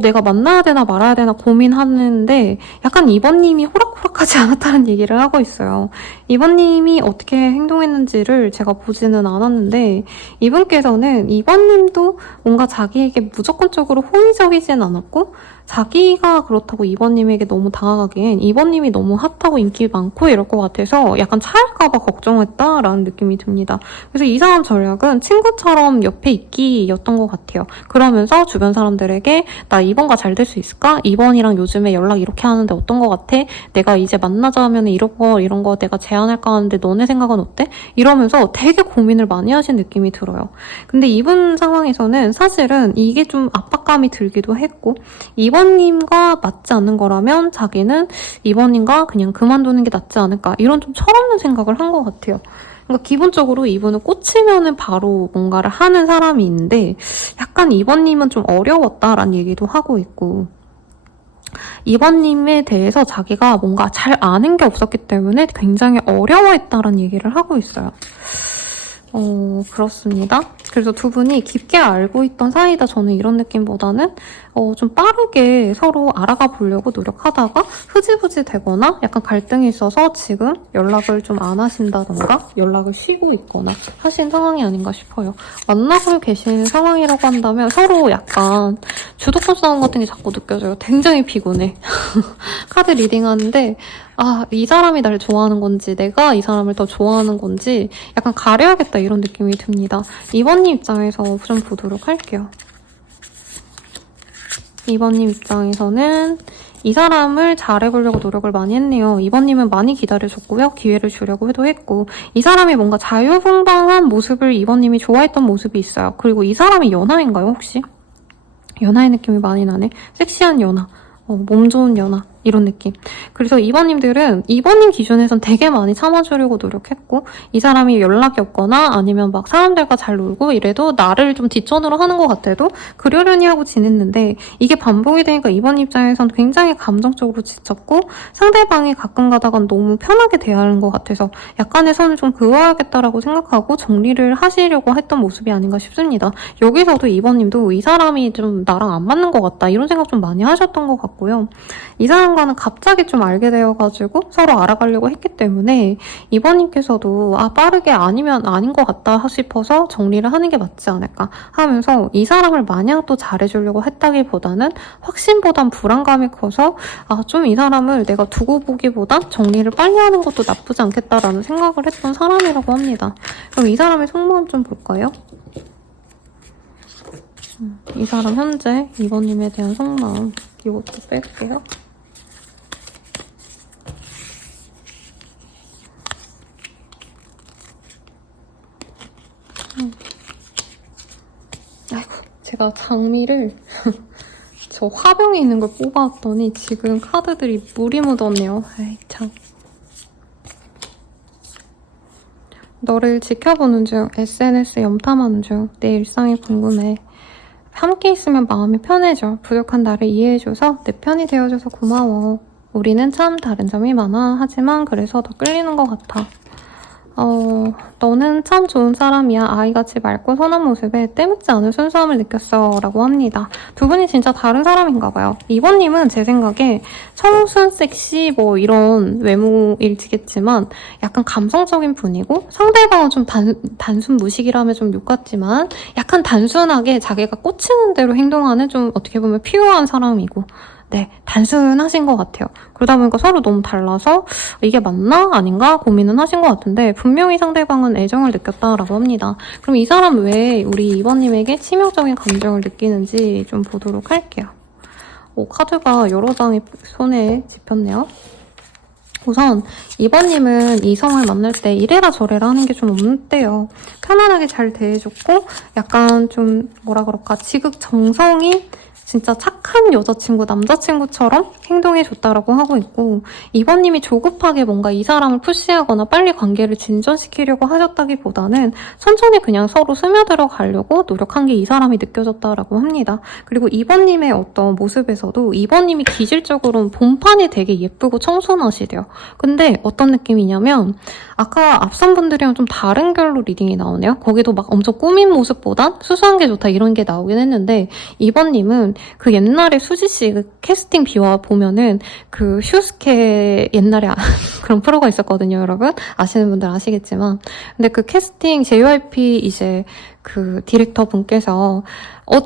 내가 만나야 되나 말아야 되나 고민하는데 약간 이번님이 호락호락하지 않았다는 얘기를 하고 있어요. 이번님이 어떻게 행동했는지를 제가 보지는 않았는데 이분께서는 이번님도 뭔가 자기에게 무조건적으로 호의적이진 않았고 자기가 그렇다고 이번님에게 너무 다가가기엔 이번님이 너무 핫하고 인기 많고 이럴 것 같아서 약간 차일까봐 걱정했다라는 느낌이 듭니다. 그래서 이 사람 전략은 친구처럼 옆에 있기였던 것 같아요. 그러면서 주변 사람들에게 나 이번과 잘 될 수 있을까? 이번이랑 요즘에 연락 이렇게 하는데 어떤 것 같아? 내가 이제 만나자 하면 이런 거 내가 제안할까 하는데 너네 생각은 어때? 이러면서 되게 고민을 많이 하신 느낌이 들어요. 근데 이분 상황에서는 사실은 이게 좀 압박감이 들기도 했고 이번님과 맞지 않는 거라면 자기는 이번님과 그냥 그만두는 게 낫지 않을까 이런 좀 철없는 생각을 한 것 같아요. 그러니까 기본적으로 이분은 꽂히면은 바로 뭔가를 하는 사람인데 약간 이번님은 좀 어려웠다라는 얘기도 하고 있고 이번님에 대해서 자기가 뭔가 잘 아는 게 없었기 때문에 굉장히 어려워했다라는 얘기를 하고 있어요. 그렇습니다. 그래서 두 분이 깊게 알고 있던 사이다 저는 이런 느낌보다는 좀 빠르게 서로 알아가 보려고 노력하다가 흐지부지 되거나 약간 갈등이 있어서 지금 연락을 좀 안 하신다던가 연락을 쉬고 있거나 하신 상황이 아닌가 싶어요. 만나고 계신 상황이라고 한다면 서로 약간 주도권 싸움 같은 게 자꾸 느껴져요. 굉장히 피곤해. 카드 리딩하는데 이 사람이 날 좋아하는 건지 내가 이 사람을 더 좋아하는 건지 약간 가려야겠다 이런 느낌이 듭니다. 2번님 입장에서 좀 보도록 할게요. 2번님 입장에서는 이 사람을 잘해보려고 노력을 많이 했네요. 2번님은 많이 기다려줬고요. 기회를 주려고 했고 이 사람이 뭔가 자유분방한 모습을 2번님이 좋아했던 모습이 있어요. 그리고 이 사람이 연하인가요 혹시? 연하의 느낌이 많이 나네. 섹시한 연하. 몸 좋은 연하. 이런 느낌. 그래서 2번님들은 2번님 기준에선 되게 많이 참아주려고 노력했고 이 사람이 연락이 없거나 아니면 막 사람들과 잘 놀고 이래도 나를 좀 뒷전으로 하는 것 같아도 그러려니 하고 지냈는데 이게 반복이 되니까 2번 입장에선 굉장히 감정적으로 지쳤고 상대방이 가끔 가다가 너무 편하게 대하는 것 같아서 약간의 선을 좀 그어야겠다라고 생각하고 정리를 하시려고 했던 모습이 아닌가 싶습니다. 여기서도 2번님도 이 사람이 좀 나랑 안 맞는 것 같다 이런 생각 좀 많이 하셨던 것 같고요. 이 사람과는 갑자기 좀 알게 되어가지고 서로 알아가려고 했기 때문에 2번님께서도 빠르게 아니면 아닌 것 같다 싶어서 정리를 하는 게 맞지 않을까 하면서 이 사람을 마냥 또 잘해주려고 했다기보다는 확신보단 불안감이 커서 좀 이 사람을 내가 두고 보기보단 정리를 빨리 하는 것도 나쁘지 않겠다라는 생각을 했던 사람이라고 합니다. 그럼 이 사람의 속마음 좀 볼까요? 이 사람 현재 2번님에 대한 속마음 이것도 뺄게요. 아이고 제가 장미를 저 화병에 있는 걸 뽑아왔더니 지금 카드들이 물이 묻었네요. 아이 참. 너를 지켜보는 중, SNS 염탐하는 중, 내 일상이 궁금해. 함께 있으면 마음이 편해져. 부족한 나를 이해해줘서 내 편이 되어줘서 고마워. 우리는 참 다른 점이 많아. 하지만 그래서 더 끌리는 것 같아. 너는 참 좋은 사람이야. 아이같이 맑고 선한 모습에 때묻지 않은 순수함을 느꼈어. 라고 합니다. 두 분이 진짜 다른 사람인가 봐요. 2번님은 제 생각에 청순, 섹시 뭐 이런 외모일지겠지만 약간 감성적인 분이고 상대방은 좀 단순 무식이라면 좀 욕 같지만 약간 단순하게 자기가 꽂히는 대로 행동하는 좀 어떻게 보면 피ュ어한 사람이고 네, 단순하신 것 같아요. 그러다 보니까 서로 너무 달라서 이게 맞나? 아닌가? 고민은 하신 것 같은데 분명히 상대방은 애정을 느꼈다라고 합니다. 그럼 이 사람 왜 우리 2번님에게 치명적인 감정을 느끼는지 좀 보도록 할게요. 카드가 여러 장이 손에 집혔네요. 우선 2번님은 이성을 만날 때 이래라 저래라 하는 게 좀 없대요. 편안하게 잘 대해줬고 약간 좀 뭐라 그럴까 지극정성이 진짜 착한 여자친구, 남자친구처럼 행동해줬다라고 하고 있고 2번님이 조급하게 뭔가 이 사람을 푸시하거나 빨리 관계를 진전시키려고 하셨다기보다는 천천히 그냥 서로 스며들어 가려고 노력한 게 이 사람이 느껴졌다라고 합니다. 그리고 2번님의 어떤 모습에서도 2번님이 기질적으로는 본판이 되게 예쁘고 청순하시대요. 근데 어떤 느낌이냐면 아까 앞선 분들이랑 좀 다른 결로 리딩이 나오네요. 거기도 막 엄청 꾸민 모습보단 수수한 게 좋다 이런 게 나오긴 했는데 2번님은 그 옛날에 수지씨 그 캐스팅 비와 보면은 그 슈스케 옛날에 그런 프로가 있었거든요, 여러분. 아시는 분들 아시겠지만. 근데 그 캐스팅 JYP 이제 그 디렉터 분께서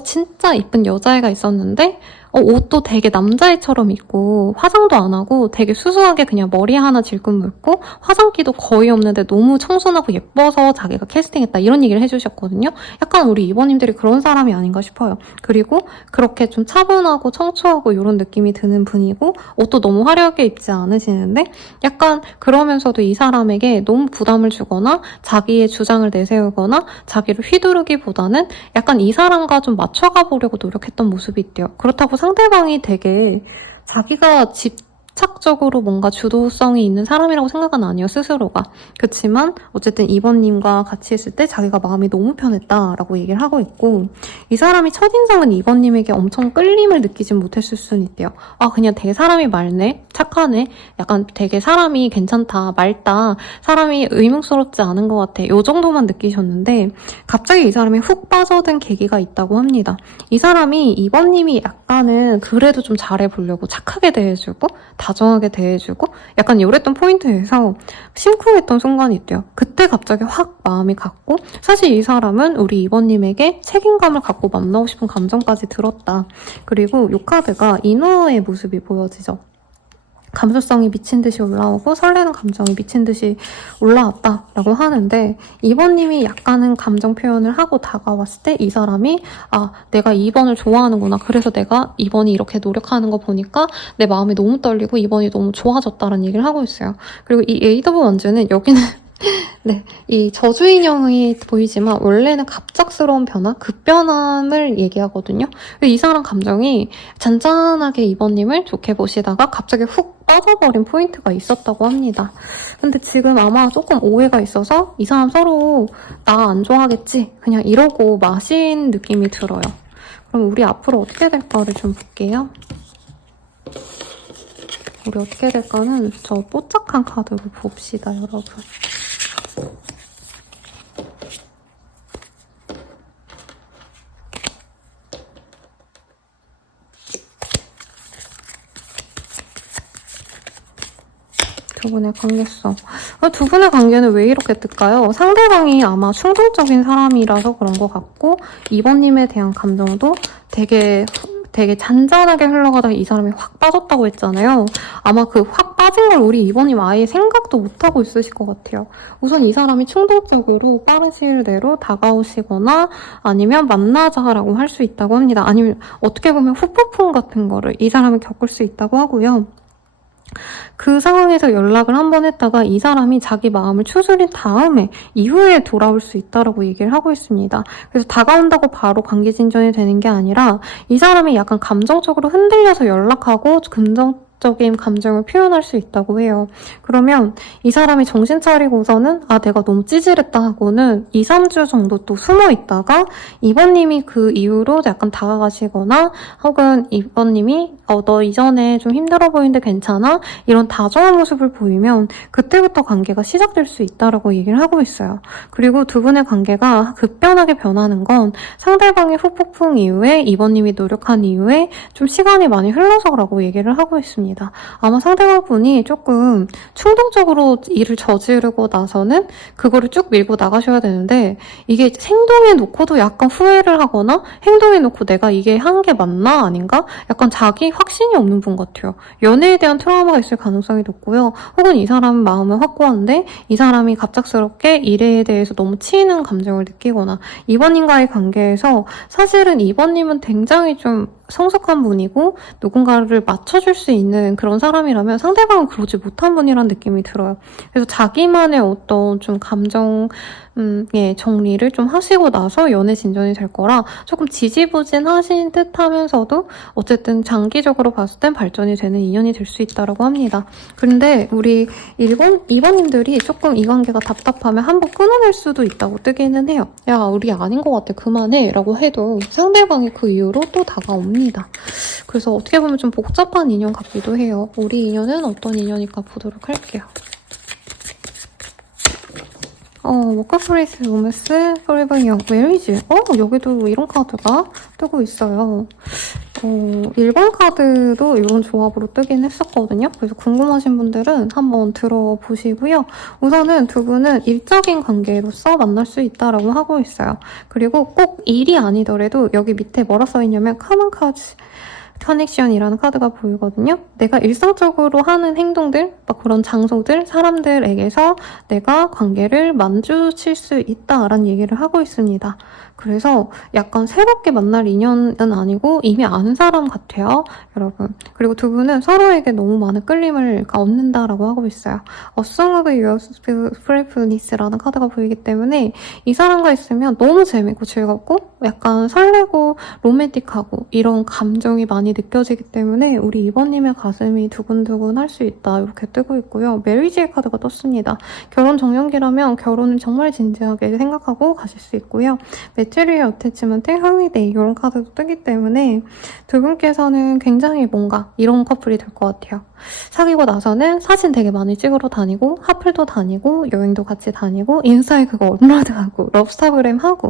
진짜 이쁜 여자애가 있었는데 옷도 되게 남자애처럼 입고 화장도 안 하고 되게 수수하게 그냥 머리 하나 질끈 물고 화장기도 거의 없는데 너무 청순하고 예뻐서 자기가 캐스팅했다 이런 얘기를 해주셨거든요. 약간 우리 2번님들이 그런 사람이 아닌가 싶어요. 그리고 그렇게 좀 차분하고 청초하고 이런 느낌이 드는 분이고 옷도 너무 화려하게 입지 않으시는데 약간 그러면서도 이 사람에게 너무 부담을 주거나 자기의 주장을 내세우거나 자기를 휘두르기보다는 약간 이 사람과 좀 맞춰가 보려고 노력했던 모습이 있대요. 그렇다고 상대방이 되게 자기가 집착적으로 뭔가 주도성이 있는 사람이라고 생각은 아니에요, 스스로가. 그렇지만 어쨌든 2번님과 같이 있을 때 자기가 마음이 너무 편했다라고 얘기를 하고 있고 이 사람이 첫인상은 2번님에게 엄청 끌림을 느끼진 못했을 수는 있대요. 그냥 되게 사람이 맑네, 착하네, 약간 되게 사람이 괜찮다, 맑다, 사람이 의문스럽지 않은 것 같아 이 정도만 느끼셨는데 갑자기 이 사람이 훅 빠져든 계기가 있다고 합니다. 이 사람이 2번님이 약간은 그래도 좀 잘해보려고 착하게 대해주고 다정하게 대해주고 약간 이랬던 포인트에서 심쿵했던 순간이 있대요. 그때 갑자기 확 마음이 갔고 사실 이 사람은 우리 2번님에게 책임감을 갖고 만나고 싶은 감정까지 들었다. 그리고 이 카드가 인어의 모습이 보여지죠. 감수성이 미친 듯이 올라오고 설레는 감정이 미친 듯이 올라왔다라고 하는데 2번님이 약간은 감정 표현을 하고 다가왔을 때 이 사람이 내가 2번을 좋아하는구나. 그래서 내가 2번이 이렇게 노력하는 거 보니까 내 마음이 너무 떨리고 2번이 너무 좋아졌다는 얘기를 하고 있어요. 그리고 이 에이드 오브 원즈는 여기는 네, 이 저주인형이 보이지만 원래는 갑작스러운 변화, 급변함을 얘기하거든요. 이상한 감정이 잔잔하게 이번님을 좋게 보시다가 갑자기 훅 빠져버린 포인트가 있었다고 합니다. 근데 지금 아마 조금 오해가 있어서 이 사람 서로 나 안 좋아하겠지? 그냥 이러고 마신 느낌이 들어요. 그럼 우리 앞으로 어떻게 될까를 좀 볼게요. 우리 어떻게 될까는 저 뽀짝한 카드로 봅시다, 여러분. 두 분의 관계성. 두 분의 관계는 왜 이렇게 뜰까요? 상대방이 아마 충동적인 사람이라서 그런 것 같고, 이번님에 대한 감정도 되게 잔잔하게 흘러가다가 이 사람이 확 빠졌다고 했잖아요. 아마 그 확 빠진 걸 우리 이번님 아예 생각도 못하고 있으실 것 같아요. 우선 이 사람이 충동적으로 빠른 시일 내로 다가오시거나 아니면 만나자라고 할 수 있다고 합니다. 아니면 어떻게 보면 후폭풍 같은 거를 이 사람이 겪을 수 있다고 하고요. 그 상황에서 연락을 한 번 했다가 이 사람이 자기 마음을 추스린 다음에 이후에 돌아올 수 있다라고 얘기를 하고 있습니다. 그래서 다가온다고 바로 관계 진전이 되는 게 아니라 이 사람이 약간 감정적으로 흔들려서 연락하고 긍정적인 감정을 표현할 수 있다고 해요. 그러면 이 사람이 정신 차리고서는 내가 너무 찌질했다 하고는 2, 3주 정도 또 숨어 있다가 이번님이 그 이후로 약간 다가가시거나 혹은 이번님이 너 이전에 좀 힘들어 보이는데 괜찮아? 이런 다정한 모습을 보이면 그때부터 관계가 시작될 수 있다라고 얘기를 하고 있어요. 그리고 두 분의 관계가 급변하게 변하는 건 상대방의 후폭풍 이후에 이번님이 노력한 이후에 좀 시간이 많이 흘러서라고 얘기를 하고 있습니다. 아마 상대방 분이 조금 충동적으로 일을 저지르고 나서는 그거를 쭉 밀고 나가셔야 되는데 이게 행동에 놓고도 약간 후회를 하거나 행동에 놓고 내가 이게 한 게 맞나 아닌가? 약간 자기 확신이 없는 분 같아요. 연애에 대한 트라우마가 있을 가능성이 높고요. 혹은 이 사람은 마음은 확고한데 이 사람이 갑작스럽게 일에 대해서 너무 치이는 감정을 느끼거나 이번님과의 관계에서 사실은 이번님은 굉장히 좀 성숙한 분이고 누군가를 맞춰줄 수 있는 그런 사람이라면 상대방은 그러지 못한 분이라는 느낌이 들어요. 그래서 자기만의 어떤 좀 감정 정리를 좀 하시고 나서 연애 진전이 될 거라 조금 지지부진하신 듯 하면서도 어쨌든 장기적으로 봤을 땐 발전이 되는 인연이 될 수 있다고 합니다. 근데 우리 2번님들이 조금 이 관계가 답답하면 한번 끊어낼 수도 있다고 뜨기는 해요. 야, 우리 아닌 것 같아. 그만해. 라고 해도 상대방이 그 이후로 또 다가옵니다. 그래서 어떻게 보면 좀 복잡한 인연 같기도 해요. 우리 인연은 어떤 인연일까 보도록 할게요. 워커플레이스 로맨스 포레버 영 메리지. 여기도 이런 카드가 뜨고 있어요. 1번 카드도 이런 조합으로 뜨긴 했었거든요. 그래서 궁금하신 분들은 한번 들어보시고요. 우선은 두 분은 일적인 관계로서 만날 수 있다라고 하고 있어요. 그리고 꼭 일이 아니더라도 여기 밑에 뭐라 써있냐면 커먼 카드 커넥션이라는 카드가 보이거든요. 내가 일상적으로 하는 행동들, 막 그런 장소들, 사람들에게서 내가 관계를 마주칠 수 있다라는 얘기를 하고 있습니다. 그래서 약간 새롭게 만날 인연은 아니고 이미 아는 사람 같아요, 여러분. 그리고 두 분은 서로에게 너무 많은 끌림을 얻는다라고 하고 있어요. A Song of Your Playfulness라는 카드가 보이기 때문에 이 사람과 있으면 너무 재밌고 즐겁고 약간 설레고 로맨틱하고 이런 감정이 많이 느껴지기 때문에 우리 이번님의 가슴이 두근두근 할 수 있다 이렇게 뜨고 있고요. 메리지의 카드가 떴습니다. 결혼 정년기라면 결혼을 정말 진지하게 생각하고 가실 수 있고요. 매트리얼 어태치먼트, 홀리데이 이런 카드도 뜨기 때문에 두 분께서는 굉장히 뭔가 이런 커플이 될 것 같아요. 사귀고 나서는 사진 되게 많이 찍으러 다니고 하플도 다니고 여행도 같이 다니고 인스타에 그거 업로드하고 럽스타그램 하고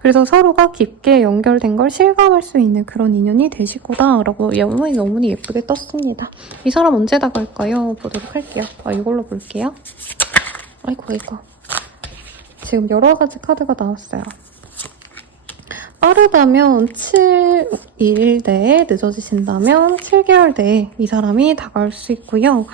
그래서 서로가 깊게 연결된 걸 실감할 수 있는 그런 인연이 되실 거다라고 너무너무 예쁘게 떴습니다. 이 사람 언제 나갈까요? 보도록 할게요. 이걸로 볼게요. 아이고 지금 여러 가지 카드가 나왔어요. 빠르다면 7, 2일 내에 늦어지신다면 7개월 내에 이 사람이 다가올 수 있고요.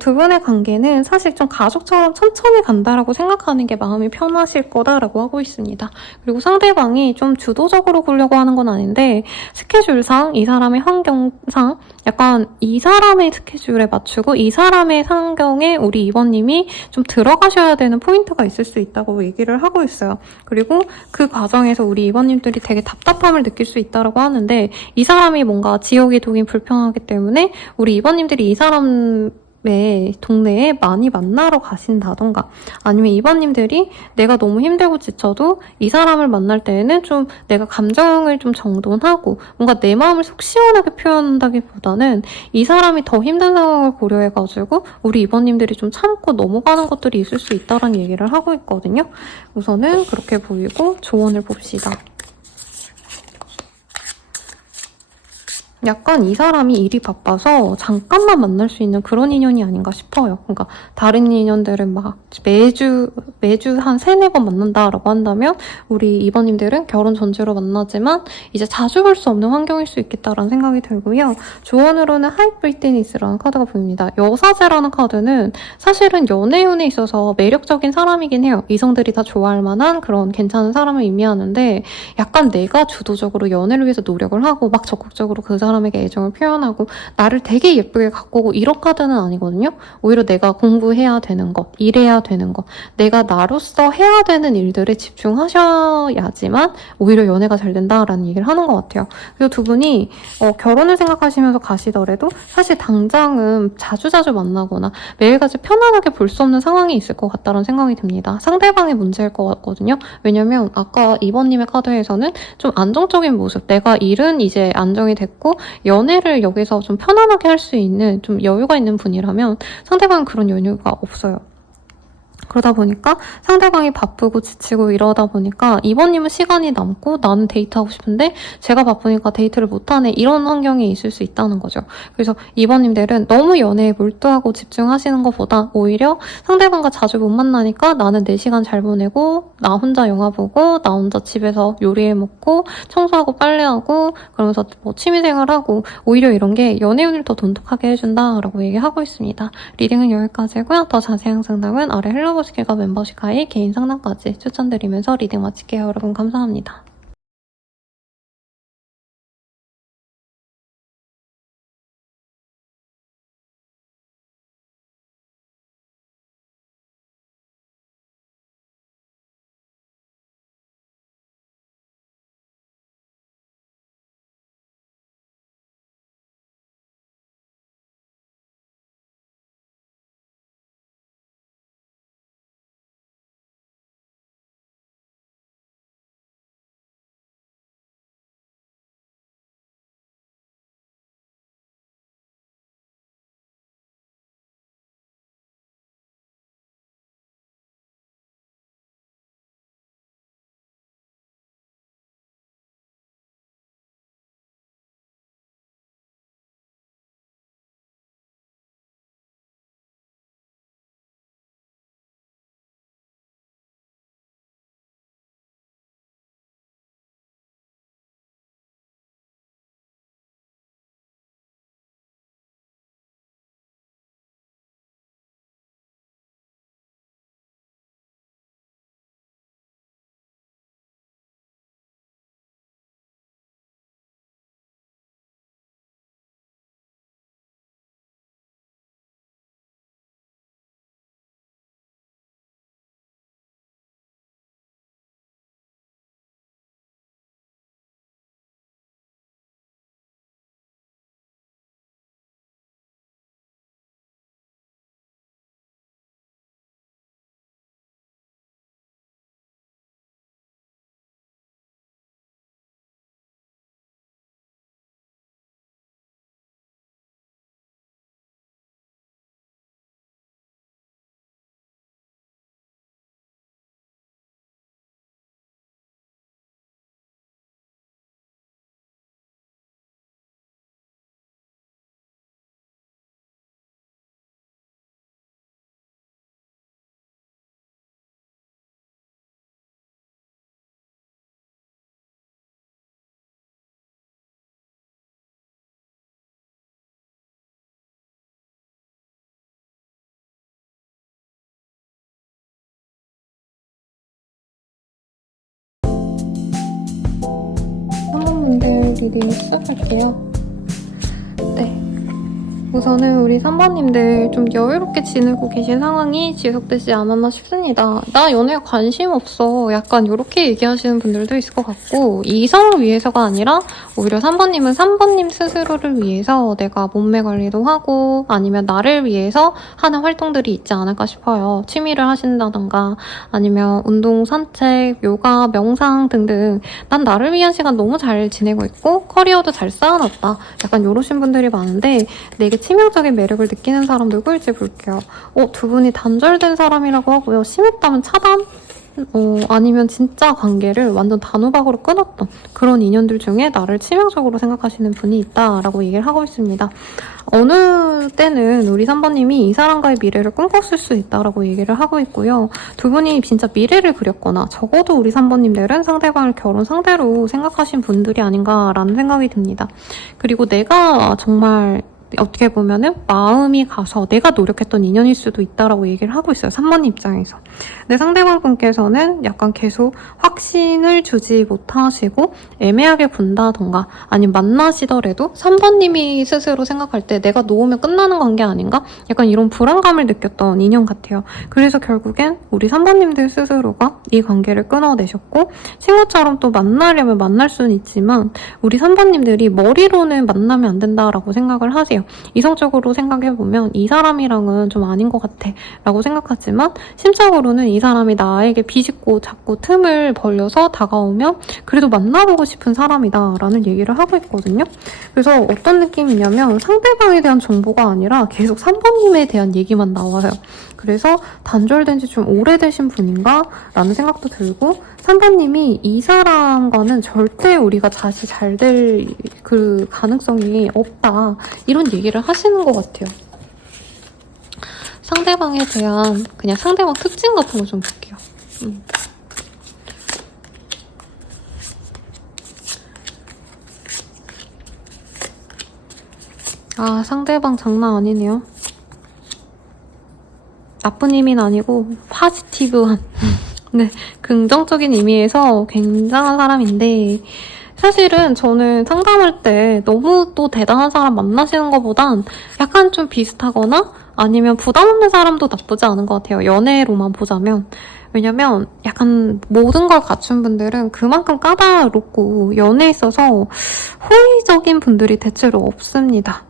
두 분의 관계는 사실 좀 가족처럼 천천히 간다라고 생각하는 게 마음이 편하실 거다라고 하고 있습니다. 그리고 상대방이 좀 주도적으로 굴려고 하는 건 아닌데 스케줄상 이 사람의 환경상 약간 이 사람의 스케줄에 맞추고 이 사람의 환경에 우리 이번님이 좀 들어가셔야 되는 포인트가 있을 수 있다고 얘기를 하고 있어요. 그리고 그 과정에서 우리 이번님들이 되게 답답함을 느낄 수 있다고 하는데 이 사람이 뭔가 지역이동이 불편하기 때문에 우리 이번님들이 이 사람의 동네에 많이 만나러 가신다던가 아니면 이번님들이 내가 너무 힘들고 지쳐도 이 사람을 만날 때에는 좀 내가 감정을 좀 정돈하고 뭔가 내 마음을 속 시원하게 표현한다기보다는 이 사람이 더 힘든 상황을 고려해가지고 우리 이번님들이 좀 참고 넘어가는 것들이 있을 수 있다는 얘기를 하고 있거든요. 우선은 그렇게 보이고 조언을 봅시다. 약간 이 사람이 일이 바빠서 잠깐만 만날 수 있는 그런 인연이 아닌가 싶어요. 그러니까 다른 인연들은 막 매주 한 3-4번 만난다라고 한다면 우리 이번님들은 결혼 전제로 만나지만 이제 자주 볼 수 없는 환경일 수 있겠다라는 생각이 들고요. 조언으로는 하이브리티니스라는 카드가 보입니다. 여사제라는 카드는 사실은 연애운에 있어서 매력적인 사람이긴 해요. 이성들이 다 좋아할 만한 그런 괜찮은 사람을 의미하는데 약간 내가 주도적으로 연애를 위해서 노력을 하고 막 적극적으로 그 사람에게 애정을 표현하고 나를 되게 예쁘게 가꾸고 이런 카드는 아니거든요. 오히려 내가 공부해야 되는 것, 일해야 되는 것, 내가 나로서 해야 되는 일들에 집중하셔야지만 오히려 연애가 잘 된다라는 얘기를 하는 것 같아요. 그리고 두 분이 결혼을 생각하시면서 가시더라도 사실 당장은 자주자주 만나거나 매일같이 편안하게 볼 수 없는 상황이 있을 것 같다는 생각이 듭니다. 상대방의 문제일 것 같거든요. 왜냐면 아까 2번님의 카드에서는 좀 안정적인 모습, 내가 일은 이제 안정이 됐고 연애를 여기서 좀 편안하게 할 수 있는 좀 여유가 있는 분이라면 상대방은 그런 여유가 없어요. 그러다 보니까 상대방이 바쁘고 지치고 이러다 보니까 이번님은 시간이 남고 나는 데이트하고 싶은데 제가 바쁘니까 데이트를 못하네 이런 환경이 있을 수 있다는 거죠. 그래서 이번님들은 너무 연애에 몰두하고 집중하시는 것보다 오히려 상대방과 자주 못 만나니까 나는 내 시간 잘 보내고 나 혼자 영화 보고 나 혼자 집에서 요리해 먹고 청소하고 빨래하고 그러면서 뭐 취미생활하고 오히려 이런 게 연애운을 더 돈독하게 해준다라고 얘기하고 있습니다. 리딩은 여기까지고요. 더 자세한 상담은 아래 헬로버스킬과 멤버십 가입, 개인 상담까지 추천드리면서 리딩 마칠게요. 여러분 감사합니다. 미리 시작할게요. 네. 우선은 우리 3번님들 좀 여유롭게 지내고 계신 상황이 지속되지 않았나 싶습니다. 나 연애에 관심 없어. 약간 이렇게 얘기하시는 분들도 있을 것 같고 이성을 위해서가 아니라 오히려 3번님은 3번님 스스로를 위해서 내가 몸매 관리도 하고 아니면 나를 위해서 하는 활동들이 있지 않을까 싶어요. 취미를 하신다던가 아니면 운동, 산책, 요가, 명상 등등 난 나를 위한 시간 너무 잘 지내고 있고 커리어도 잘 쌓아놨다. 약간 이러신 분들이 많은데 내게 치명적인 매력을 느끼는 사람 누구일지 볼게요. 두 분이 단절된 사람이라고 하고요. 심했다면 차단? 아니면 진짜 관계를 완전 단호박으로 끊었던 그런 인연들 중에 나를 치명적으로 생각하시는 분이 있다라고 얘기를 하고 있습니다. 어느 때는 우리 3번님이 이 사람과의 미래를 꿈꿨을 수 있다라고 얘기를 하고 있고요. 두 분이 진짜 미래를 그렸거나 적어도 우리 3번님들은 상대방을 결혼 상대로 생각하신 분들이 아닌가라는 생각이 듭니다. 그리고 내가 정말 어떻게 보면은 마음이 가서 내가 노력했던 인연일 수도 있다라고 얘기를 하고 있어요. 3번 입장에서. 근데 상대방분께서는 약간 계속 확신을 주지 못하시고 애매하게 본다던가 아니면 만나시더라도 3번님이 스스로 생각할 때 내가 놓으면 끝나는 관계 아닌가? 약간 이런 불안감을 느꼈던 인연 같아요. 그래서 결국엔 우리 3번님들 스스로가 이 관계를 끊어내셨고 친구처럼 또 만나려면 만날 수는 있지만 우리 3번님들이 머리로는 만나면 안 된다라고 생각을 하세요. 이성적으로 생각해보면 이 사람이랑은 좀 아닌 것 같아 라고 생각하지만 심적으로는 이 사람이 나에게 비집고 자꾸 틈을 벌려서 다가오면 그래도 만나보고 싶은 사람이다 라는 얘기를 하고 있거든요. 그래서 어떤 느낌이냐면 상대방에 대한 정보가 아니라 계속 3번님에 대한 얘기만 나와요. 그래서 단절된 지 좀 오래되신 분인가? 라는 생각도 들고 3번님이 이 사람과는 절대 우리가 다시 잘 될 그 가능성이 없다. 이런 얘기를 하시는 것 같아요. 상대방에 대한 그냥 상대방 특징 같은 거 좀 볼게요. 상대방 장난 아니네요. 나쁜 의미는 아니고 포지티브한 네, 긍정적인 의미에서 굉장한 사람인데 사실은 저는 상담할 때 너무 또 대단한 사람 만나시는 것보단 약간 좀 비슷하거나 아니면 부담 없는 사람도 나쁘지 않은 것 같아요. 연애로만 보자면. 왜냐면 약간 모든 걸 갖춘 분들은 그만큼 까다롭고 연애에 있어서 호의적인 분들이 대체로 없습니다.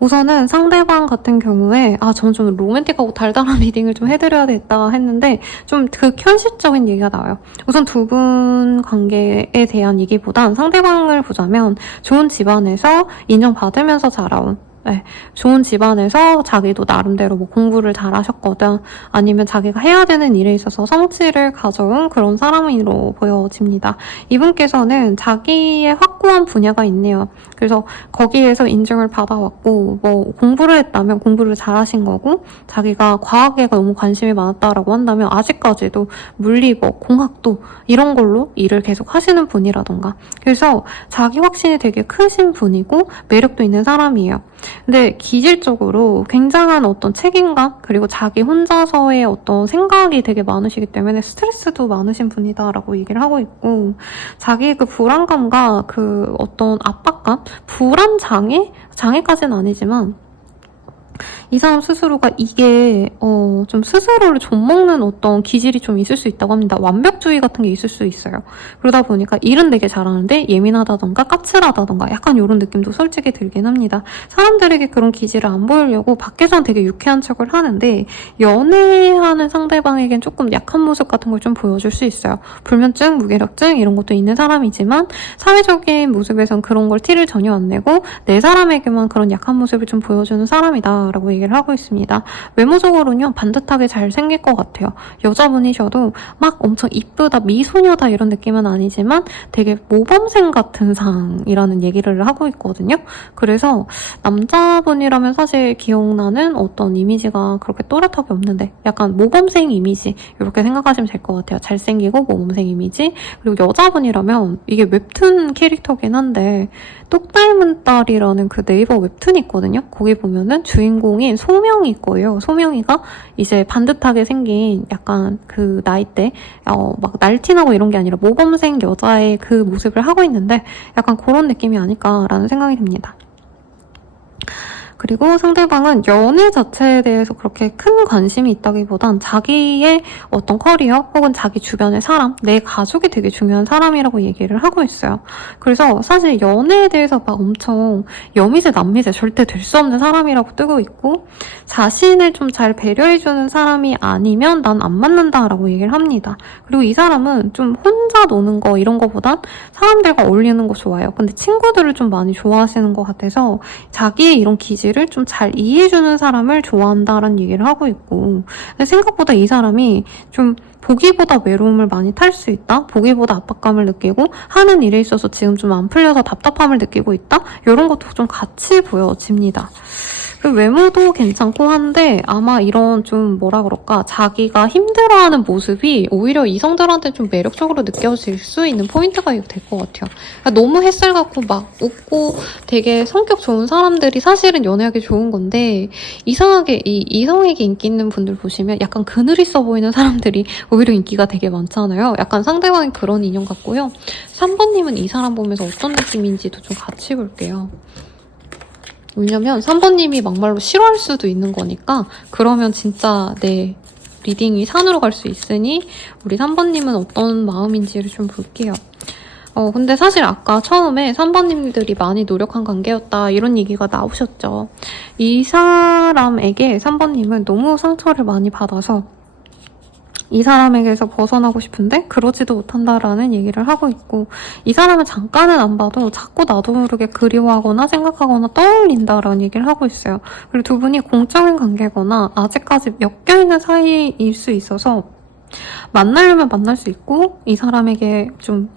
우선은 상대방 같은 경우에 저는 좀 로맨틱하고 달달한 리딩을 좀 해드려야 되겠다 했는데 좀 극현실적인 얘기가 나와요. 우선 두 분 관계에 대한 얘기보단 상대방을 보자면 좋은 집안에서 인정받으면서 자라온 좋은 집안에서 자기도 나름대로 뭐 공부를 잘 하셨거든 아니면 자기가 해야 되는 일에 있어서 성취를 가져온 그런 사람으로 보여집니다. 이분께서는 자기의 확고한 분야가 있네요. 그래서 거기에서 인정을 받아왔고 뭐 공부를 했다면 공부를 잘 하신 거고 자기가 과학에 너무 관심이 많았다라고 한다면 아직까지도 물리법, 공학도 이런 걸로 일을 계속 하시는 분이라던가 그래서 자기 확신이 되게 크신 분이고 매력도 있는 사람이에요. 근데 기질적으로 굉장한 어떤 책임감 그리고 자기 혼자서의 어떤 생각이 되게 많으시기 때문에 스트레스도 많으신 분이다라고 얘기를 하고 있고 자기의 그 불안감과 그 어떤 압박감, 불안 장애까지는 아니지만 이 사람 스스로가 이게 좀 스스로를 좀먹는 어떤 기질이 좀 있을 수 있다고 합니다. 완벽주의 같은 게 있을 수 있어요. 그러다 보니까 일은 되게 잘하는데 예민하다던가 까칠하다던가 약간 이런 느낌도 솔직히 들긴 합니다. 사람들에게 그런 기질을 안 보이려고 밖에서는 되게 유쾌한 척을 하는데 연애하는 상대방에겐 조금 약한 모습 같은 걸 좀 보여줄 수 있어요. 불면증, 무기력증 이런 것도 있는 사람이지만 사회적인 모습에선 그런 걸 티를 전혀 안 내고 내 사람에게만 그런 약한 모습을 좀 보여주는 사람이다 라고 얘기를 하고 있습니다. 외모적으로는요 반듯하게 잘 생길 것 같아요. 여자분이셔도 막 엄청 이쁘다 미소녀다 이런 느낌은 아니지만 되게 모범생 같은 상이라는 얘기를 하고 있거든요. 그래서 남자분이라면 사실 기억나는 어떤 이미지가 그렇게 또렷하게 없는데 약간 모범생 이미지 이렇게 생각하시면 될 것 같아요. 잘생기고 모범생 이미지. 그리고 여자분이라면 이게 웹툰 캐릭터긴 한데 똑 닮은 딸이라는 그 네이버 웹툰이 있거든요. 거기 보면은 주인공 주인공인 소명이 거예요. 소명이가 이제 반듯하게 생긴 약간 그 나이대 막 날티나고 이런 게 아니라 모범생 여자의 그 모습을 하고 있는데 약간 그런 느낌이 아닐까라는 생각이 듭니다. 그리고 상대방은 연애 자체에 대해서 그렇게 큰 관심이 있다기보단 자기의 어떤 커리어 혹은 자기 주변의 사람, 내 가족이 되게 중요한 사람이라고 얘기를 하고 있어요. 그래서 사실 연애에 대해서 막 엄청 여미새 남미새 절대 될 수 없는 사람이라고 뜨고 있고 자신을 좀 잘 배려해주는 사람이 아니면 난 안 맞는다라고 얘기를 합니다. 그리고 이 사람은 좀 혼자 노는 거 이런 거보단 사람들과 어울리는 거 좋아해요. 근데 친구들을 좀 많이 좋아하시는 것 같아서 자기의 이런 기질을 좀 잘 이해해주는 사람을 좋아한다라는 얘기를 하고 있고 근데 생각보다 이 사람이 좀 보기보다 외로움을 많이 탈 수 있다? 보기보다 압박감을 느끼고 하는 일에 있어서 지금 좀 안 풀려서 답답함을 느끼고 있다? 이런 것도 좀 같이 보여집니다. 그 외모도 괜찮고 한데 아마 이런 좀 뭐라 그럴까 자기가 힘들어하는 모습이 오히려 이성들한테 좀 매력적으로 느껴질 수 있는 포인트가 될 것 같아요. 그러니까 너무 햇살 같고 막 웃고 되게 성격 좋은 사람들이 사실은 연애하기 좋은 건데 이상하게 이 이성에게 인기 있는 분들 보시면 약간 그늘 있어 보이는 사람들이 오히려 인기가 되게 많잖아요. 약간 상대방이 그런 인연 같고요. 3번님은 이 사람 보면서 어떤 느낌인지도 좀 같이 볼게요. 왜냐면 3번님이 막말로 싫어할 수도 있는 거니까 그러면 진짜 내 리딩이 산으로 갈 수 있으니 우리 3번님은 어떤 마음인지를 좀 볼게요. 근데 사실 아까 처음에 3번님들이 많이 노력한 관계였다 이런 얘기가 나오셨죠. 이 사람에게 3번님은 너무 상처를 많이 받아서 이 사람에게서 벗어나고 싶은데 그러지도 못한다라는 얘기를 하고 있고 이 사람은 잠깐은 안 봐도 자꾸 나도 모르게 그리워하거나 생각하거나 떠올린다라는 얘기를 하고 있어요. 그리고 두 분이 공적인 관계거나 아직까지 엮여있는 사이일 수 있어서 만나려면 만날 수 있고 이 사람에게 좀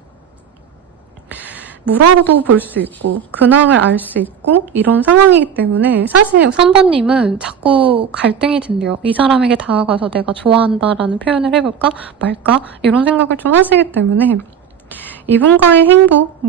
물어도 볼 수 있고 근황을 알 수 있고 이런 상황이기 때문에 사실 3번님은 자꾸 갈등이 든대요. 이 사람에게 다가가서 내가 좋아한다라는 표현을 해볼까 말까 이런 생각을 좀 하시기 때문에 이분과의 행복,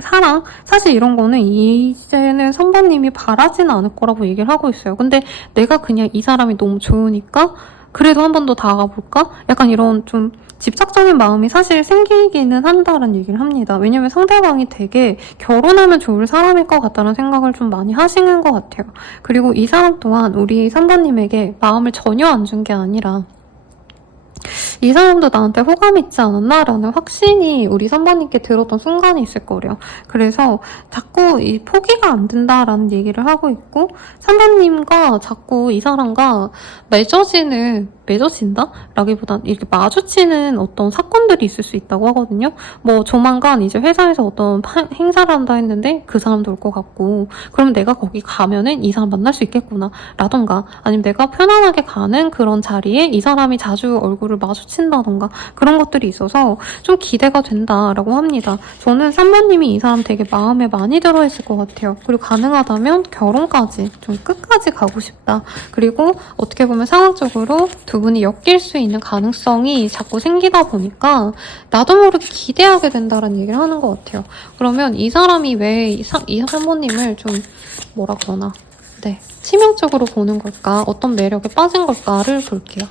사랑 사실 이런 거는 이제는 3번님이 바라지는 않을 거라고 얘기를 하고 있어요. 근데 내가 그냥 이 사람이 너무 좋으니까 그래도 한 번 더 다가가 볼까? 약간 이런 좀 집착적인 마음이 사실 생기기는 한다는 얘기를 합니다. 왜냐면 상대방이 되게 결혼하면 좋을 사람일 것 같다는 생각을 좀 많이 하시는 것 같아요. 그리고 이 사람 또한 우리 3번님에게 마음을 전혀 안 준 게 아니라 이 사람도 나한테 호감 있지 않았나? 라는 확신이 우리 3번님께 들었던 순간이 있을 거래요. 그래서 자꾸 이 포기가 안 된다라는 얘기를 하고 있고 3번님과 자꾸 이 사람과 맺어진다? 라기보단 이렇게 마주치는 어떤 사건들이 있을 수 있다고 하거든요. 뭐 조만간 이제 회사에서 어떤 행사를 한다 했는데 그 사람도 올 것 같고 그럼 내가 거기 가면은 이 사람 만날 수 있겠구나 라던가 아니면 내가 편안하게 가는 그런 자리에 이 사람이 자주 얼굴을 마주친다던가 그런 것들이 있어서 좀 기대가 된다라고 합니다. 저는 3번님이 이 사람 되게 마음에 많이 들어있을 것 같아요. 그리고 가능하다면 결혼까지 좀 끝까지 가고 싶다. 그리고 어떻게 보면 상황적으로 두 분이 엮일 수 있는 가능성이 자꾸 생기다 보니까 나도 모르게 기대하게 된다는 얘기를 하는 것 같아요. 그러면 이 사람이 왜 이 3번님을 좀 뭐라 그러나 치명적으로 보는 걸까? 어떤 매력에 빠진 걸까를 볼게요.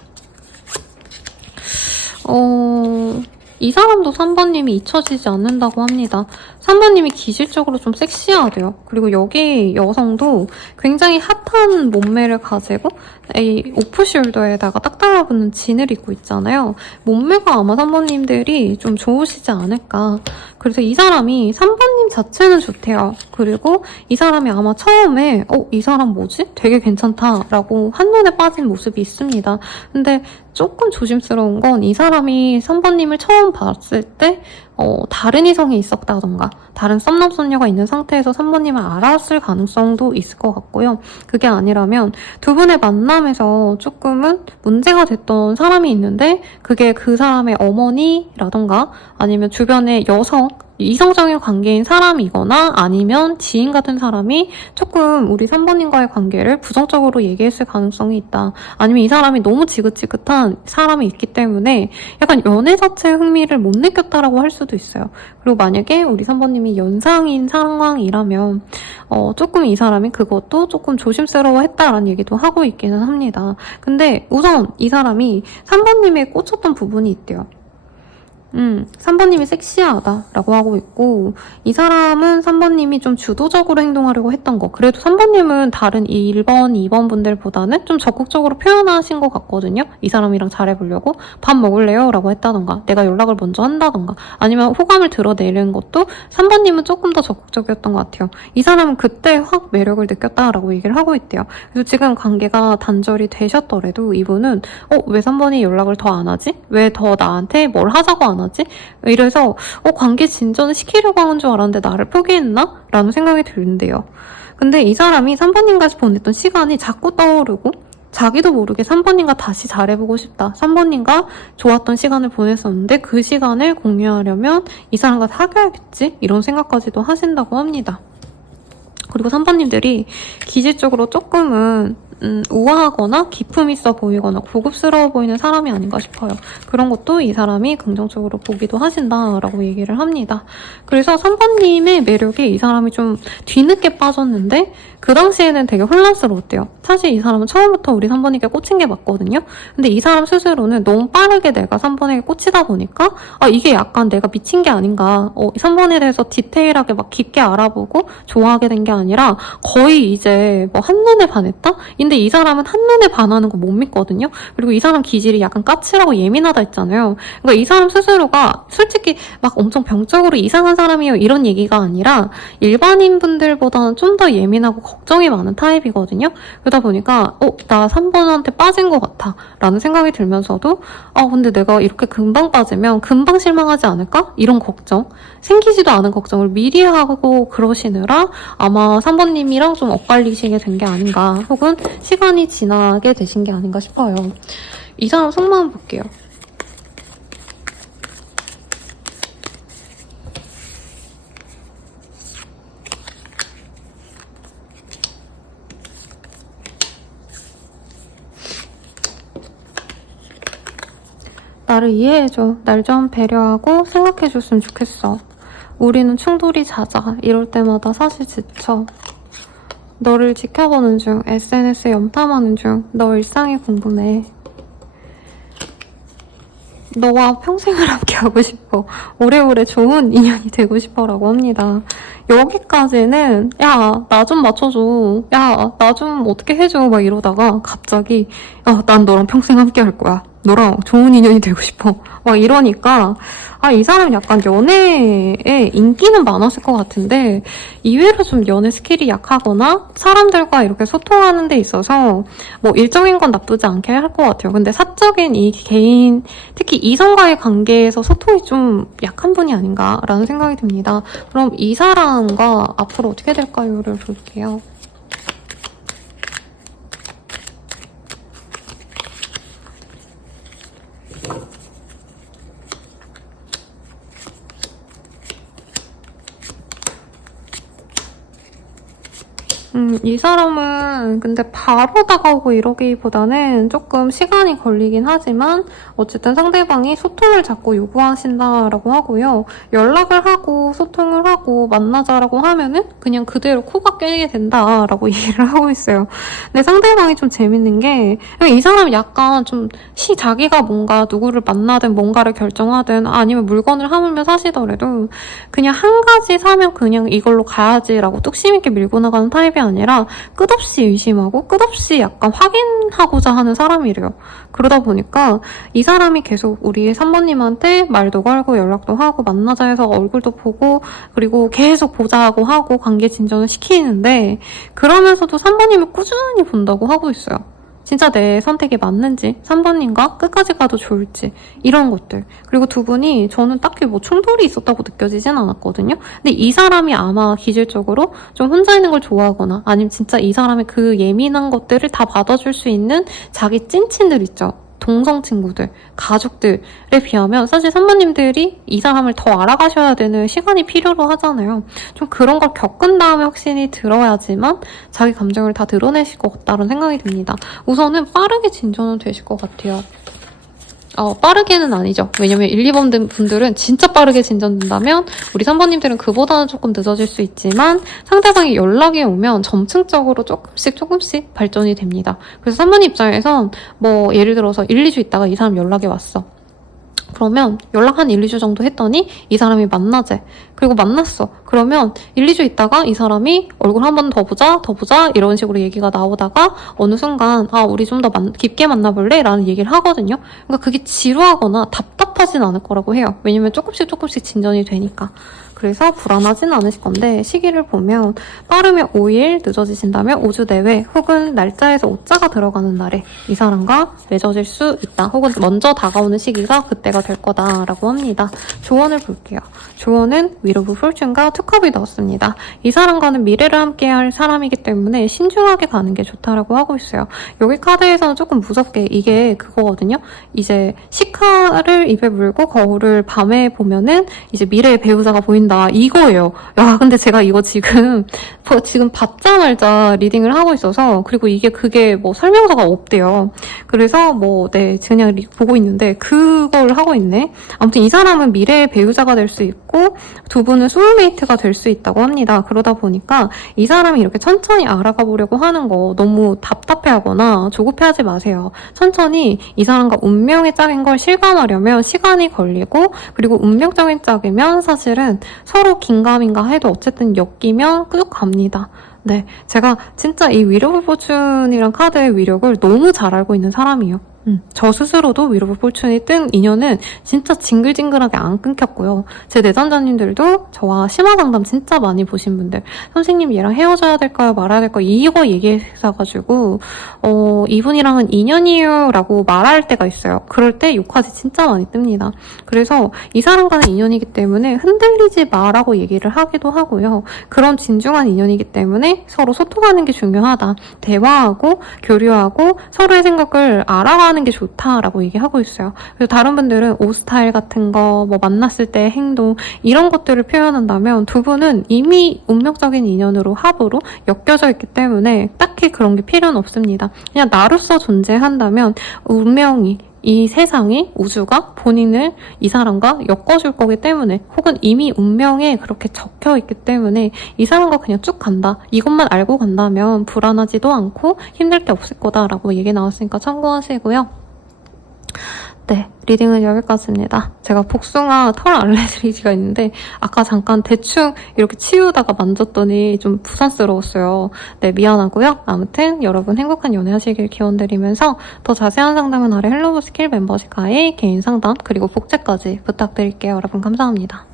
이 사람도 3번님이 잊혀지지 않는다고 합니다. 3번님이 기질적으로 좀 섹시하대요. 그리고 여기 여성도 굉장히 핫한 몸매를 가지고 이 오프숄더에다가 딱 달라붙는 진을 입고 있잖아요. 몸매가 아마 3번님들이 좀 좋으시지 않을까. 그래서 이 사람이 3번님 자체는 좋대요. 그리고 이 사람이 아마 처음에 이 사람 뭐지? 되게 괜찮다라고 한눈에 빠진 모습이 있습니다. 근데 조금 조심스러운 건 이 사람이 3번님을 처음 봤을 때 다른 이성이 있었다던가 다른 썸남 썸녀가 있는 상태에서 3번님을 알았을 가능성도 있을 것 같고요. 그게 아니라면 두 분의 만남에서 조금은 문제가 됐던 사람이 있는데 그게 그 사람의 어머니라던가 아니면 주변의 여성 이성적인 관계인 사람이거나 아니면 지인 같은 사람이 조금 우리 3번님과의 관계를 부정적으로 얘기했을 가능성이 있다. 아니면 이 사람이 너무 지긋지긋한 시간 사람이 있기 때문에 약간 연애 자체에 흥미를 못 느꼈다라고 할 수도 있어요. 그리고 만약에 우리 3번님이 연상인 상황이라면 조금 이 사람이 그것도 조금 조심스러워했다라는 얘기도 하고 있기는 합니다. 근데 우선 이 사람이 3번님에 꽂혔던 부분이 있대요. 3번님이 섹시하다라고 하고 있고, 이 사람은 3번님이 좀 주도적으로 행동하려고 했던 거. 그래도 3번님은 다른 1번, 2번 분들보다는 좀 적극적으로 표현하신 것 같거든요. 이 사람이랑 잘해보려고 밥 먹을래요? 라고 했다던가, 내가 연락을 먼저 한다던가, 아니면 호감을 드러내는 것도 3번님은 조금 더 적극적이었던 것 같아요. 이 사람은 그때 확 매력을 느꼈다라고 얘기를 하고 있대요. 그래서 지금 관계가 단절이 되셨더라도 이분은 왜 3번이 연락을 더 안 하지? 왜 더 나한테 뭘 하자고 안 하지? 이래서 관계 진전을 시키려고 하는 줄 알았는데 나를 포기했나? 라는 생각이 드는데요. 근데 이 사람이 3번님과 보냈던 시간이 자꾸 떠오르고 자기도 모르게 3번님과 다시 잘해보고 싶다. 3번님과 좋았던 시간을 보냈었는데 그 시간을 공유하려면 이 사람과 사귀어야겠지? 이런 생각까지도 하신다고 합니다. 그리고 3번님들이 기질적으로 조금은 우아하거나 기품 있어 보이거나 고급스러워 보이는 사람이 아닌가 싶어요. 그런 것도 이 사람이 긍정적으로 보기도 하신다라고 얘기를 합니다. 그래서 3번님의 매력에 이 사람이 좀 뒤늦게 빠졌는데 그 당시에는 되게 혼란스러웠대요. 사실 이 사람은 처음부터 우리 3번에게 꽂힌 게 맞거든요. 근데 이 사람 스스로는 너무 빠르게 내가 3번에게 꽂히다 보니까 이게 약간 내가 미친 게 아닌가. 3번에 대해서 디테일하게 막 깊게 알아보고 좋아하게 된 게 아니라 거의 이제 뭐 한눈에 반했다? 근데 이 사람은 한눈에 반하는 거 못 믿거든요. 그리고 이 사람 기질이 약간 까칠하고 예민하다 했잖아요. 그러니까 이 사람 스스로가 솔직히 막 엄청 병적으로 이상한 사람이에요 이런 얘기가 아니라 일반인 분들보다는 좀 더 예민하고 걱정이 많은 타입이거든요. 그러다 보니까 나 3번한테 빠진 것 같아 라는 생각이 들면서도 근데 내가 이렇게 금방 빠지면 금방 실망하지 않을까? 이런 걱정, 생기지도 않은 걱정을 미리 하고 그러시느라 아마 3번님이랑 좀 엇갈리시게 된 게 아닌가, 혹은 시간이 지나게 되신 게 아닌가 싶어요. 이 사람 속마음 볼게요. 나를 이해해줘. 날 좀 배려하고 생각해줬으면 좋겠어. 우리는 충돌이 잦아. 이럴 때마다 사실 지쳐. 너를 지켜보는 중, SNS에 염탐하는 중, 너 일상이 궁금해. 너와 평생을 함께하고 싶어. 오래오래 좋은 인연이 되고 싶어 라고 합니다. 여기까지는 야, 나 좀 맞춰줘. 야, 나 좀 어떻게 해줘. 막 이러다가 갑자기 난 너랑 평생 함께할 거야. 너랑 좋은 인연이 되고 싶어. 막 이러니까 이 사람 약간 연애에 인기는 많았을 것 같은데 이외로 좀 연애 스킬이 약하거나 사람들과 이렇게 소통하는 데 있어서 뭐 일정인 건 나쁘지 않게 할 것 같아요. 근데 사적인 이 개인, 특히 이성과의 관계에서 소통이 좀 약한 분이 아닌가라는 생각이 듭니다. 그럼 이 사람과 앞으로 어떻게 될까요?를 볼게요. 이 사람은 근데 바로 다가오고 이러기보다는 조금 시간이 걸리긴 하지만 어쨌든 상대방이 소통을 자꾸 요구하신다라고 하고요. 연락을 하고 소통을 하고 만나자라고 하면은 그냥 그대로 코가 깨게 된다라고 얘기를 하고 있어요. 근데 상대방이 좀 재밌는 게 이 사람이 약간 좀 자기가 뭔가 누구를 만나든 뭔가를 결정하든 아니면 물건을 하물며 사시더라도 그냥 한 가지 사면 그냥 이걸로 가야지라고 뚝심 있게 밀고 나가는 타입이 아니라 끝없이 의심하고 끝없이 약간 확인하고자 하는 사람이래요. 그러다 보니까 이 사람이 계속 우리 3번님한테 말도 걸고 연락도 하고 만나자 해서 얼굴도 보고 그리고 계속 보자고 하고 관계 진전을 시키는데 그러면서도 3번님을 꾸준히 본다고 하고 있어요. 진짜 내 선택이 맞는지, 3번님과 끝까지 가도 좋을지, 이런 것들. 그리고 두 분이 저는 딱히 뭐 충돌이 있었다고 느껴지진 않았거든요. 근데 이 사람이 아마 기질적으로 좀 혼자 있는 걸 좋아하거나 아니면 진짜 이 사람의 그 예민한 것들을 다 받아줄 수 있는 자기 찐친들 있죠. 동성 친구들, 가족들에 비하면 사실 3번님들이 이 사람을 더 알아가셔야 되는 시간이 필요로 하잖아요. 좀 그런 걸 겪은 다음에 확신이 들어야지만 자기 감정을 다 드러내실 것 같다는 생각이 듭니다. 우선은 빠르게 진전은 되실 것 같아요. 빠르게는 아니죠. 왜냐면 1, 2번 분들은 진짜 빠르게 진전된다면 우리 3번님들은 그보다는 조금 늦어질 수 있지만 상대방이 연락이 오면 점층적으로 조금씩 발전이 됩니다. 그래서 3번 입장에선 뭐 예를 들어서 1, 2주 있다가 이 사람 연락이 왔어. 그러면 연락 한 1, 2주 정도 했더니 이 사람이 만나재. 그리고 만났어. 그러면 1, 2주 있다가 이 사람이 얼굴 한 번 더 보자 이런 식으로 얘기가 나오다가 어느 순간 우리 좀 더 깊게 만나볼래? 라는 얘기를 하거든요. 그러니까 그게 지루하거나 답답하진 않을 거라고 해요. 왜냐면 조금씩 진전이 되니까. 그래서 불안하진 않으실 건데 시기를 보면 빠르면 5일, 늦어지신다면 5주 내외 혹은 날짜에서 오자가 들어가는 날에 이 사람과 맺어질 수 있다. 혹은 먼저 다가오는 시기가 그때가 될 거다라고 합니다. 조언을 볼게요. 조언은 윌 오브 폴춘과 투컵이 넣었습니다. 이 사람과는 미래를 함께할 사람이기 때문에 신중하게 가는 게 좋다라고 하고 있어요. 여기 카드에서는 조금 무섭게 이게 그거거든요. 이제 시카를 입에 물고 거울을 밤에 보면은 이제 미래의 배우자가 보인다. 이거예요. 야, 근데 제가 이거 지금 받자말자 리딩을 하고 있어서 그리고 그게 뭐 설명서가 없대요. 그래서 그냥 보고 있는데 그걸 하고 있네. 아무튼 이 사람은 미래의 배우자가 될 수 있고 두 분은 소울메이트가 될 수 있다고 합니다. 그러다 보니까 이 사람이 이렇게 천천히 알아가 보려고 하는 거 너무 답답해하거나 조급해하지 마세요. 천천히 이 사람과 운명의 짝인 걸 실감하려면 시간이 걸리고 그리고 운명적인 짝이면 사실은 서로 긴가민가 해도 어쨌든 엮이면 쭉 갑니다. 네, 제가 진짜 이 윌 오브 포춘이란 카드의 위력을 너무 잘 알고 있는 사람이에요. 저 스스로도 윌 오브 포춘이 뜬 인연은 진짜 징글징글하게 안 끊겼고요. 제 내담자님들도 저와 심화 상담 진짜 많이 보신 분들 선생님 얘랑 헤어져야 될까요? 말아야 될까요? 이거 얘기해가지고 이분이랑은 인연이에요 라고 말할 때가 있어요. 그럴 때 욕하지 진짜 많이 뜹니다. 그래서 이 사람과는 인연이기 때문에 흔들리지 마라고 얘기를 하기도 하고요. 그런 진중한 인연이기 때문에 서로 소통하는 게 중요하다. 대화하고 교류하고 서로의 생각을 알아가는 게 좋다라고 얘기하고 있어요. 그래서 다른 분들은 옷 스타일 같은 거, 만났을 때 행동 이런 것들을 표현한다면 두 분은 이미 운명적인 인연으로 합으로 엮여져 있기 때문에 딱히 그런 게 필요는 없습니다. 그냥 나로서 존재한다면 운명이 이 세상이 우주가 본인을 이 사람과 엮어줄 거기 때문에 혹은 이미 운명에 그렇게 적혀 있기 때문에 이 사람과 그냥 쭉 간다. 이것만 알고 간다면 불안하지도 않고 힘들 게 없을 거다라고 얘기 나왔으니까 참고하시고요. 네, 리딩은 여기까지입니다. 제가 복숭아 털 알레르기가 있는데 아까 잠깐 대충 이렇게 치우다가 만졌더니 좀 부산스러웠어요. 네, 미안하고요. 아무튼 여러분 행복한 연애 하시길 기원드리면서 더 자세한 상담은 아래 헬로우 스킬 멤버십 가입, 개인 상담, 그리고 복제까지 부탁드릴게요. 여러분 감사합니다.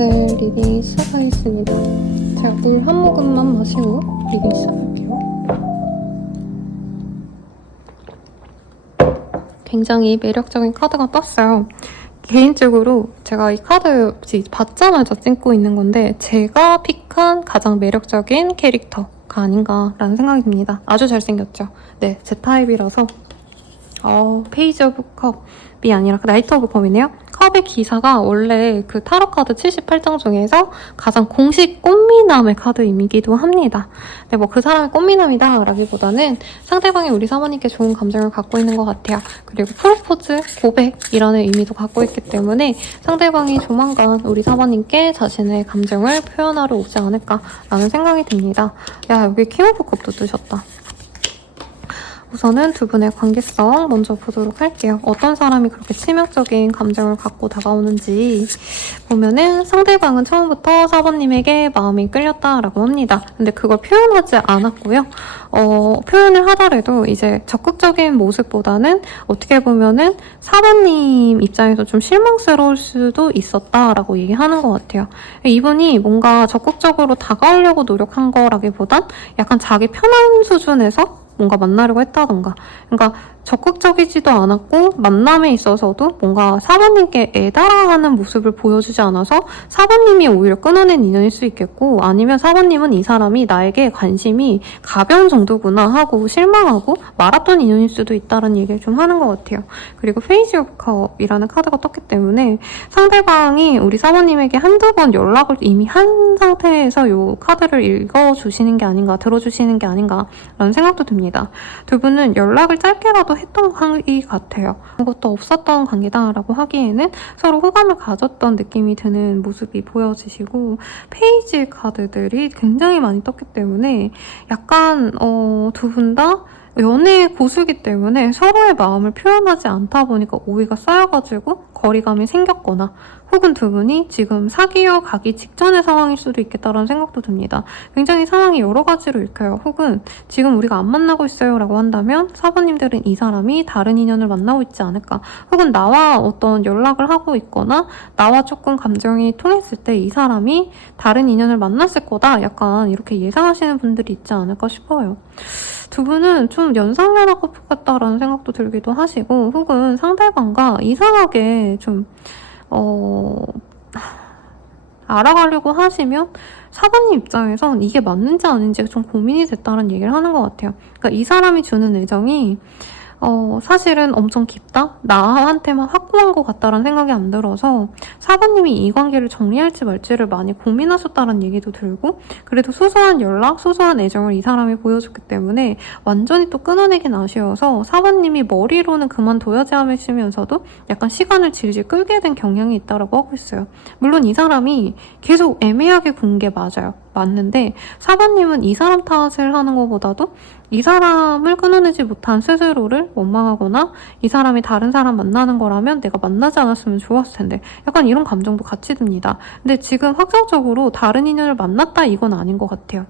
여러분들 리딩 시작하겠습니다. 제가 물 한 모금만 마시고 리딩 시작할게요. 굉장히 매력적인 카드가 떴어요. 개인적으로 제가 이 카드 받자마자 찍고 있는 건데 제가 픽한 가장 매력적인 캐릭터가 아닌가라는 생각이 듭니다. 아주 잘생겼죠? 네, 제 타입이라서 페이지 오브 컵이 아니라 나이트 오브 컵이네요. 컵의 기사가 원래 그 타로 카드 78장 중에서 가장 공식 꽃미남의 카드이기도 합니다. 근데 뭐 그 사람이 꽃미남이다 라기보다는 상대방이 우리 사모님께 좋은 감정을 갖고 있는 것 같아요. 그리고 프로포즈, 고백이라는 의미도 갖고 있기 때문에 상대방이 조만간 우리 사모님께 자신의 감정을 표현하러 오지 않을까라는 생각이 듭니다. 야, 여기 킹 오브 컵도 뜨셨다. 우선은 두 분의 관계성 먼저 보도록 할게요. 어떤 사람이 그렇게 치명적인 감정을 갖고 다가오는지 보면은 상대방은 처음부터 사번님에게 마음이 끌렸다라고 합니다. 근데 그걸 표현하지 않았고요. 표현을 하더라도 이제 적극적인 모습보다는 어떻게 보면은 사번님 입장에서 좀 실망스러울 수도 있었다라고 얘기하는 것 같아요. 이분이 뭔가 적극적으로 다가오려고 노력한 거라기보단 약간 자기 편한 수준에서 뭔가 만나려고 했다던가, 그러니까 적극적이지도 않았고 만남에 있어서도 뭔가 사모님께 애달아하는 모습을 보여주지 않아서 사모님이 오히려 끊어낸 인연일 수 있겠고, 아니면 사모님은 이 사람이 나에게 관심이 가벼운 정도구나 하고 실망하고 말았던 인연일 수도 있다는 얘기를 좀 하는 것 같아요. 그리고 페이지 오브 컵이라는 카드가 떴기 때문에 상대방이 우리 사모님에게 한두 번 연락을 이미 한 상태에서 이 카드를 읽어주시는 게 아닌가, 들어주시는 게 아닌가라는 생각도 듭니다. 두 분은 연락을 짧게라도 했던 관계 같아요. 아무것도 없었던 관계다라고 하기에는 서로 호감을 가졌던 느낌이 드는 모습이 보여지시고, 페이지 카드들이 굉장히 많이 떴기 때문에 약간 두 분 다 연애의 고수기 때문에 서로의 마음을 표현하지 않다 보니까 오해가 쌓여가지고 거리감이 생겼거나, 혹은 두 분이 지금 사귀어 가기 직전의 상황일 수도 있겠다라는 생각도 듭니다. 굉장히 상황이 여러 가지로 읽혀요. 혹은 지금 우리가 안 만나고 있어요 라고 한다면 사부님들은 이 사람이 다른 인연을 만나고 있지 않을까, 혹은 나와 어떤 연락을 하고 있거나 나와 조금 감정이 통했을 때 이 사람이 다른 인연을 만났을 거다, 약간 이렇게 예상하시는 분들이 있지 않을까 싶어요. 두 분은 좀 연상연하 커플 같다라는 생각도 들기도 하시고, 혹은 상대방과 이상하게 좀 알아가려고 하시면 사부님 입장에선 이게 맞는지 아닌지 좀 고민이 됐다는 얘기를 하는 것 같아요. 그러니까 이 사람이 주는 애정이 사실은 엄청 깊다? 나한테만 확고한 것 같다라는 생각이 안 들어서 사부님이 이 관계를 정리할지 말지를 많이 고민하셨다는 얘기도 들고, 그래도 소소한 연락, 소소한 애정을 이 사람이 보여줬기 때문에 완전히 또 끊어내긴 아쉬워서 사부님이 머리로는 그만둬야지 하시면서도 약간 시간을 질질 끌게 된 경향이 있다고 하고 있어요. 물론 이 사람이 계속 애매하게 군 게 맞아요. 맞는데 사부님은 이 사람 탓을 하는 것보다도 이 사람을 끊어내지 못한 스스로를 원망하거나 이 사람이 다른 사람 만나는 거라면 내가 만나지 않았으면 좋았을 텐데, 약간 이런 감정도 같이 듭니다. 근데 지금 확정적으로 다른 인연을 만났다 이건 아닌 것 같아요.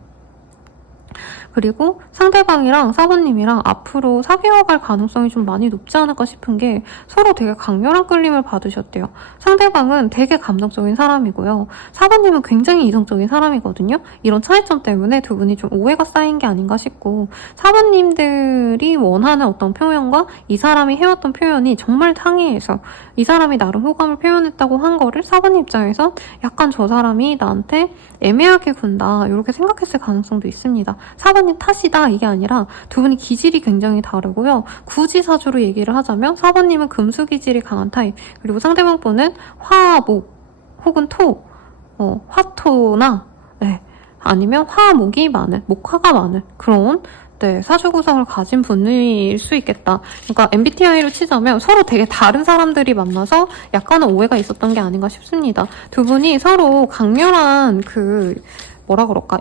그리고 상대방이랑 사부님이랑 앞으로 사귀어갈 가능성이 좀 많이 높지 않을까 싶은 게, 서로 되게 강렬한 끌림을 받으셨대요. 상대방은 되게 감정적인 사람이고요. 사부님은 굉장히 이성적인 사람이거든요. 이런 차이점 때문에 두 분이 좀 오해가 쌓인 게 아닌가 싶고, 사부님들이 원하는 어떤 표현과 이 사람이 해왔던 표현이 정말 상이해서 이 사람이 나름 호감을 표현했다고 한 거를 사부님 입장에서 약간 저 사람이 나한테 애매하게 군다 이렇게 생각했을 가능성도 있습니다. 사부님 탓이다 이게 아니라 두 분이 기질이 굉장히 다르고요. 구지사주로 얘기를 하자면 사부님은 금수 기질이 강한 타입, 그리고 상대방 분은 화, 목 혹은 토, 화토나 아니면 화, 목이 많은, 목화가 많은 그런 사주 구성을 가진 분일 수 있겠다. 그러니까 MBTI로 치자면 서로 되게 다른 사람들이 만나서 약간은 오해가 있었던 게 아닌가 싶습니다. 두 분이 서로 강렬한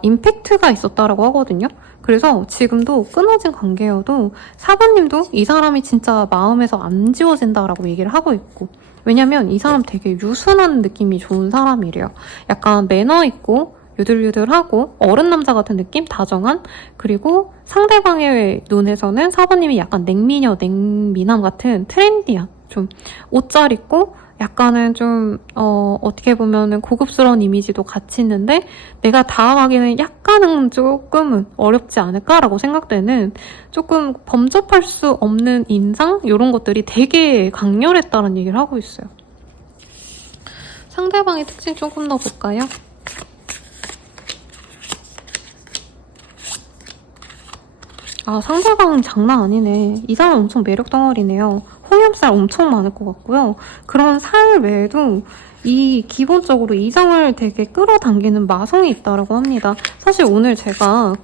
임팩트가 있었다라고 하거든요. 그래서 지금도 끊어진 관계여도 사부님도 이 사람이 진짜 마음에서 안 지워진다라고 얘기를 하고 있고, 왜냐면 이 사람 되게 유순한 느낌이 좋은 사람이래요. 약간 매너 있고 유들유들하고 어른 남자 같은 느낌? 다정한? 그리고 상대방의 눈에서는 사부님이 약간 냉미녀, 냉미남 같은 트렌디한, 좀 옷 잘 입고 약간은 좀 어떻게 보면은 고급스러운 이미지도 같이 있는데 내가 다가가기는 약간은 조금은 어렵지 않을까라고 생각되는 조금 범접할 수 없는 인상? 이런 것들이 되게 강렬했다는 얘기를 하고 있어요. 상대방의 특징 조금 더 볼까요? 아, 상대방 장난 아니네. 이 사람 엄청 매력 덩어리네요. 홍염살 엄청 많을 것 같고요. 그런 살 외에도 기본적으로 이성을 되게 끌어당기는 마성이 있다라고 합니다. 사실 오늘 제가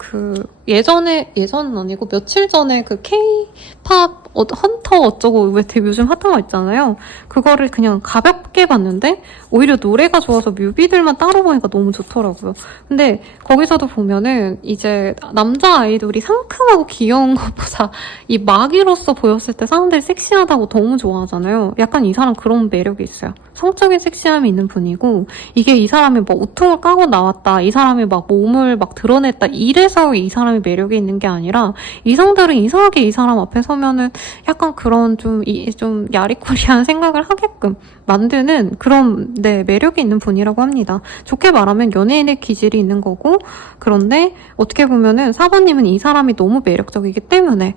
예전은 아니고 며칠 전에 K-팝 헌터 어쩌고 왜 되게 요즘 핫한 거 있잖아요. 그거를 그냥 가볍게 봤는데 오히려 노래가 좋아서 뮤비들만 따로 보니까 너무 좋더라고요. 근데 거기서도 보면은 이제 남자 아이돌이 상큼하고 귀여운 것보다 이 마기로서 보였을 때 사람들이 섹시하다고 너무 좋아하잖아요. 약간 이 사람 그런 매력이 있어요. 성적인 섹시함이 있는 분이고 이게 이 사람이 뭐 우통을 까고 나왔다, 이 사람이 막 몸을 막 드러냈다 이래서 이 사람이 매력이 있는 게 아니라 이성들은 이상하게 이 사람 앞에 서면은 약간 그런 좀 야리꾸리한 생각을 하게끔 만드는 그런 매력이 있는 분이라고 합니다. 좋게 말하면 연예인의 기질이 있는 거고, 그런데 어떻게 보면은 사부님은 이 사람이 너무 매력적이기 때문에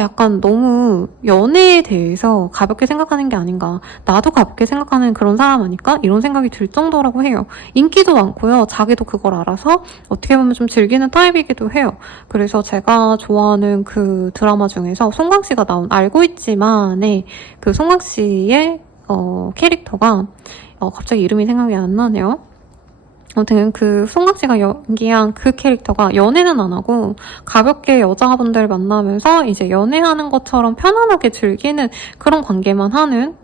약간 너무 연애에 대해서 가볍게 생각하는 게 아닌가, 나도 가볍게 생각하는 그런 사람 아닐까? 이런 생각이 들 정도라고 해요. 인기도 많고요. 자기도 그걸 알아서 어떻게 보면 좀 즐기는 타입이기도 해요. 그래서 제가 좋아하는 그 드라마 중에서 송강 씨가 나온 알고 있지만의 그 송강 씨의 캐릭터가 갑자기 이름이 생각이 안 나네요. 아무튼 그 송강 씨가 연기한 그 캐릭터가 연애는 안 하고 가볍게 여자분들 만나면서 이제 연애하는 것처럼 편안하게 즐기는 그런 관계만 하는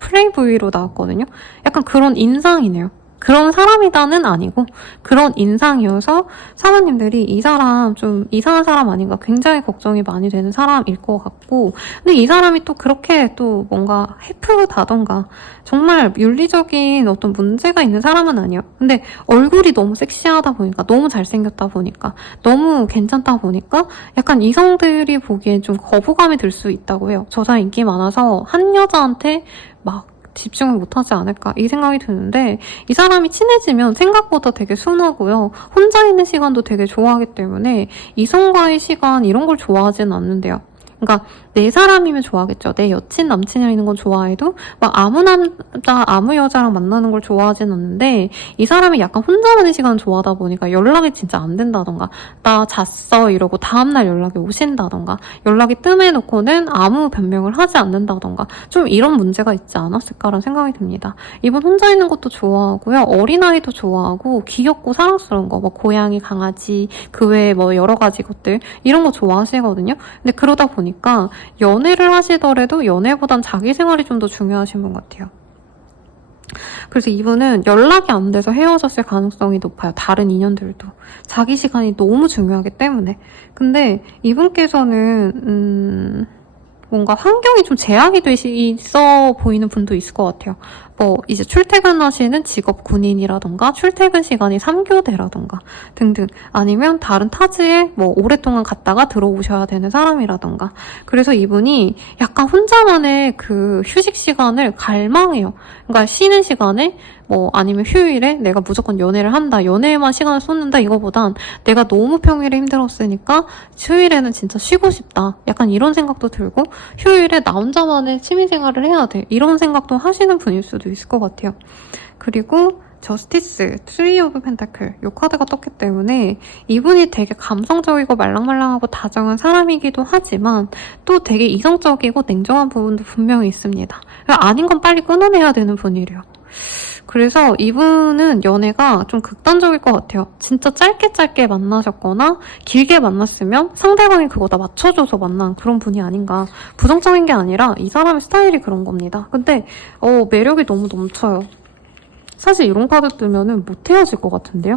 플레이보이로 나왔거든요. 약간 그런 인상이네요. 그런 사람이다는 아니고 그런 인상이어서 사모님들이 이 사람 좀 이상한 사람 아닌가 굉장히 걱정이 많이 되는 사람일 것 같고, 근데 이 사람이 또 그렇게 또 뭔가 해프다던가 정말 윤리적인 어떤 문제가 있는 사람은 아니에요. 근데 얼굴이 너무 섹시하다 보니까, 너무 잘생겼다 보니까, 너무 괜찮다 보니까 약간 이성들이 보기엔 좀 거부감이 들 수 있다고 해요. 저 사람 인기 많아서 한 여자한테 막 집중을 못하지 않을까 이 생각이 드는데, 이 사람이 친해지면 생각보다 되게 순하고요. 혼자 있는 시간도 되게 좋아하기 때문에 이성과의 시간 이런 걸 좋아하지는 않는데요. 그러니까 내 사람이면 좋아하겠죠. 내 여친, 남친이랑 있는 건 좋아해도 막 아무 남자, 아무 여자랑 만나는 걸 좋아하진 않는데, 이 사람이 약간 혼자만의 시간을 좋아하다 보니까 연락이 진짜 안 된다던가, 나 잤어 이러고 다음날 연락이 오신다던가, 연락이 뜸해놓고는 아무 변명을 하지 않는다던가, 좀 이런 문제가 있지 않았을까라는 생각이 듭니다. 이분 혼자 있는 것도 좋아하고요. 어린아이도 좋아하고 귀엽고 사랑스러운 거, 뭐 고양이, 강아지, 그 외에 뭐 여러 가지 것들 이런 거 좋아하시거든요. 근데 그러다 보니까 연애를 하시더라도 연애보단 자기 생활이 좀 더 중요하신 분 같아요. 그래서 이분은 연락이 안 돼서 헤어졌을 가능성이 높아요. 다른 인연들도. 자기 시간이 너무 중요하기 때문에. 근데 이분께서는 뭔가 환경이 좀 제약이 있어 보이는 분도 있을 것 같아요. 뭐 이제 출퇴근하시는 직업 군인이라던가 출퇴근 시간이 3교대라던가 등등, 아니면 다른 타지에 뭐 오랫동안 갔다가 들어오셔야 되는 사람이라던가. 그래서 이분이 약간 혼자만의 그 휴식 시간을 갈망해요. 그러니까 쉬는 시간에 뭐 아니면 휴일에 내가 무조건 연애를 한다, 연애에만 시간을 쏟는다, 이거보단 내가 너무 평일에 힘들었으니까 휴일에는 진짜 쉬고 싶다, 약간 이런 생각도 들고 휴일에 나 혼자만의 취미생활을 해야 돼, 이런 생각도 하시는 분일 수도 있을 것 같아요. 그리고 저스티스, 트리 오브 펜타클 이 카드가 떴기 때문에 이분이 되게 감성적이고 말랑말랑하고 다정한 사람이기도 하지만 또 되게 이성적이고 냉정한 부분도 분명히 있습니다. 아닌 건 빨리 끊어내야 되는 분이래요. 그래서 이분은 연애가 좀 극단적일 것 같아요. 진짜 짧게 만나셨거나 길게 만났으면 상대방이 그거 다 맞춰줘서 만난 그런 분이 아닌가. 부정적인 게 아니라 이 사람의 스타일이 그런 겁니다. 근데 매력이 너무 넘쳐요. 사실 이런 카드 뜨면은 못 헤어질 것 같은데요?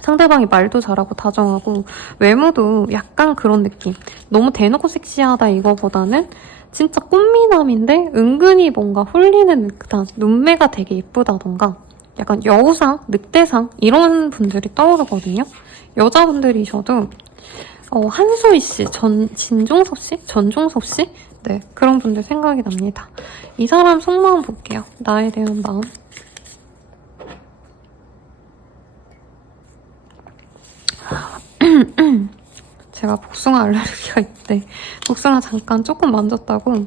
상대방이 말도 잘하고 다정하고 외모도 약간 그런 느낌. 너무 대놓고 섹시하다 이거보다는 진짜 꽃미남인데 은근히 뭔가 홀리는 듯한 눈매가 되게 예쁘다던가, 약간 여우상, 늑대상 이런 분들이 떠오르거든요. 여자분들이셔도 한소희 씨, 진종섭 씨, 전종섭 씨 네, 그런 분들 생각이 납니다. 이 사람 속마음 볼게요. 나에 대한 마음. 제가 복숭아 알레르기가 있대. 복숭아 잠깐 조금 만졌다고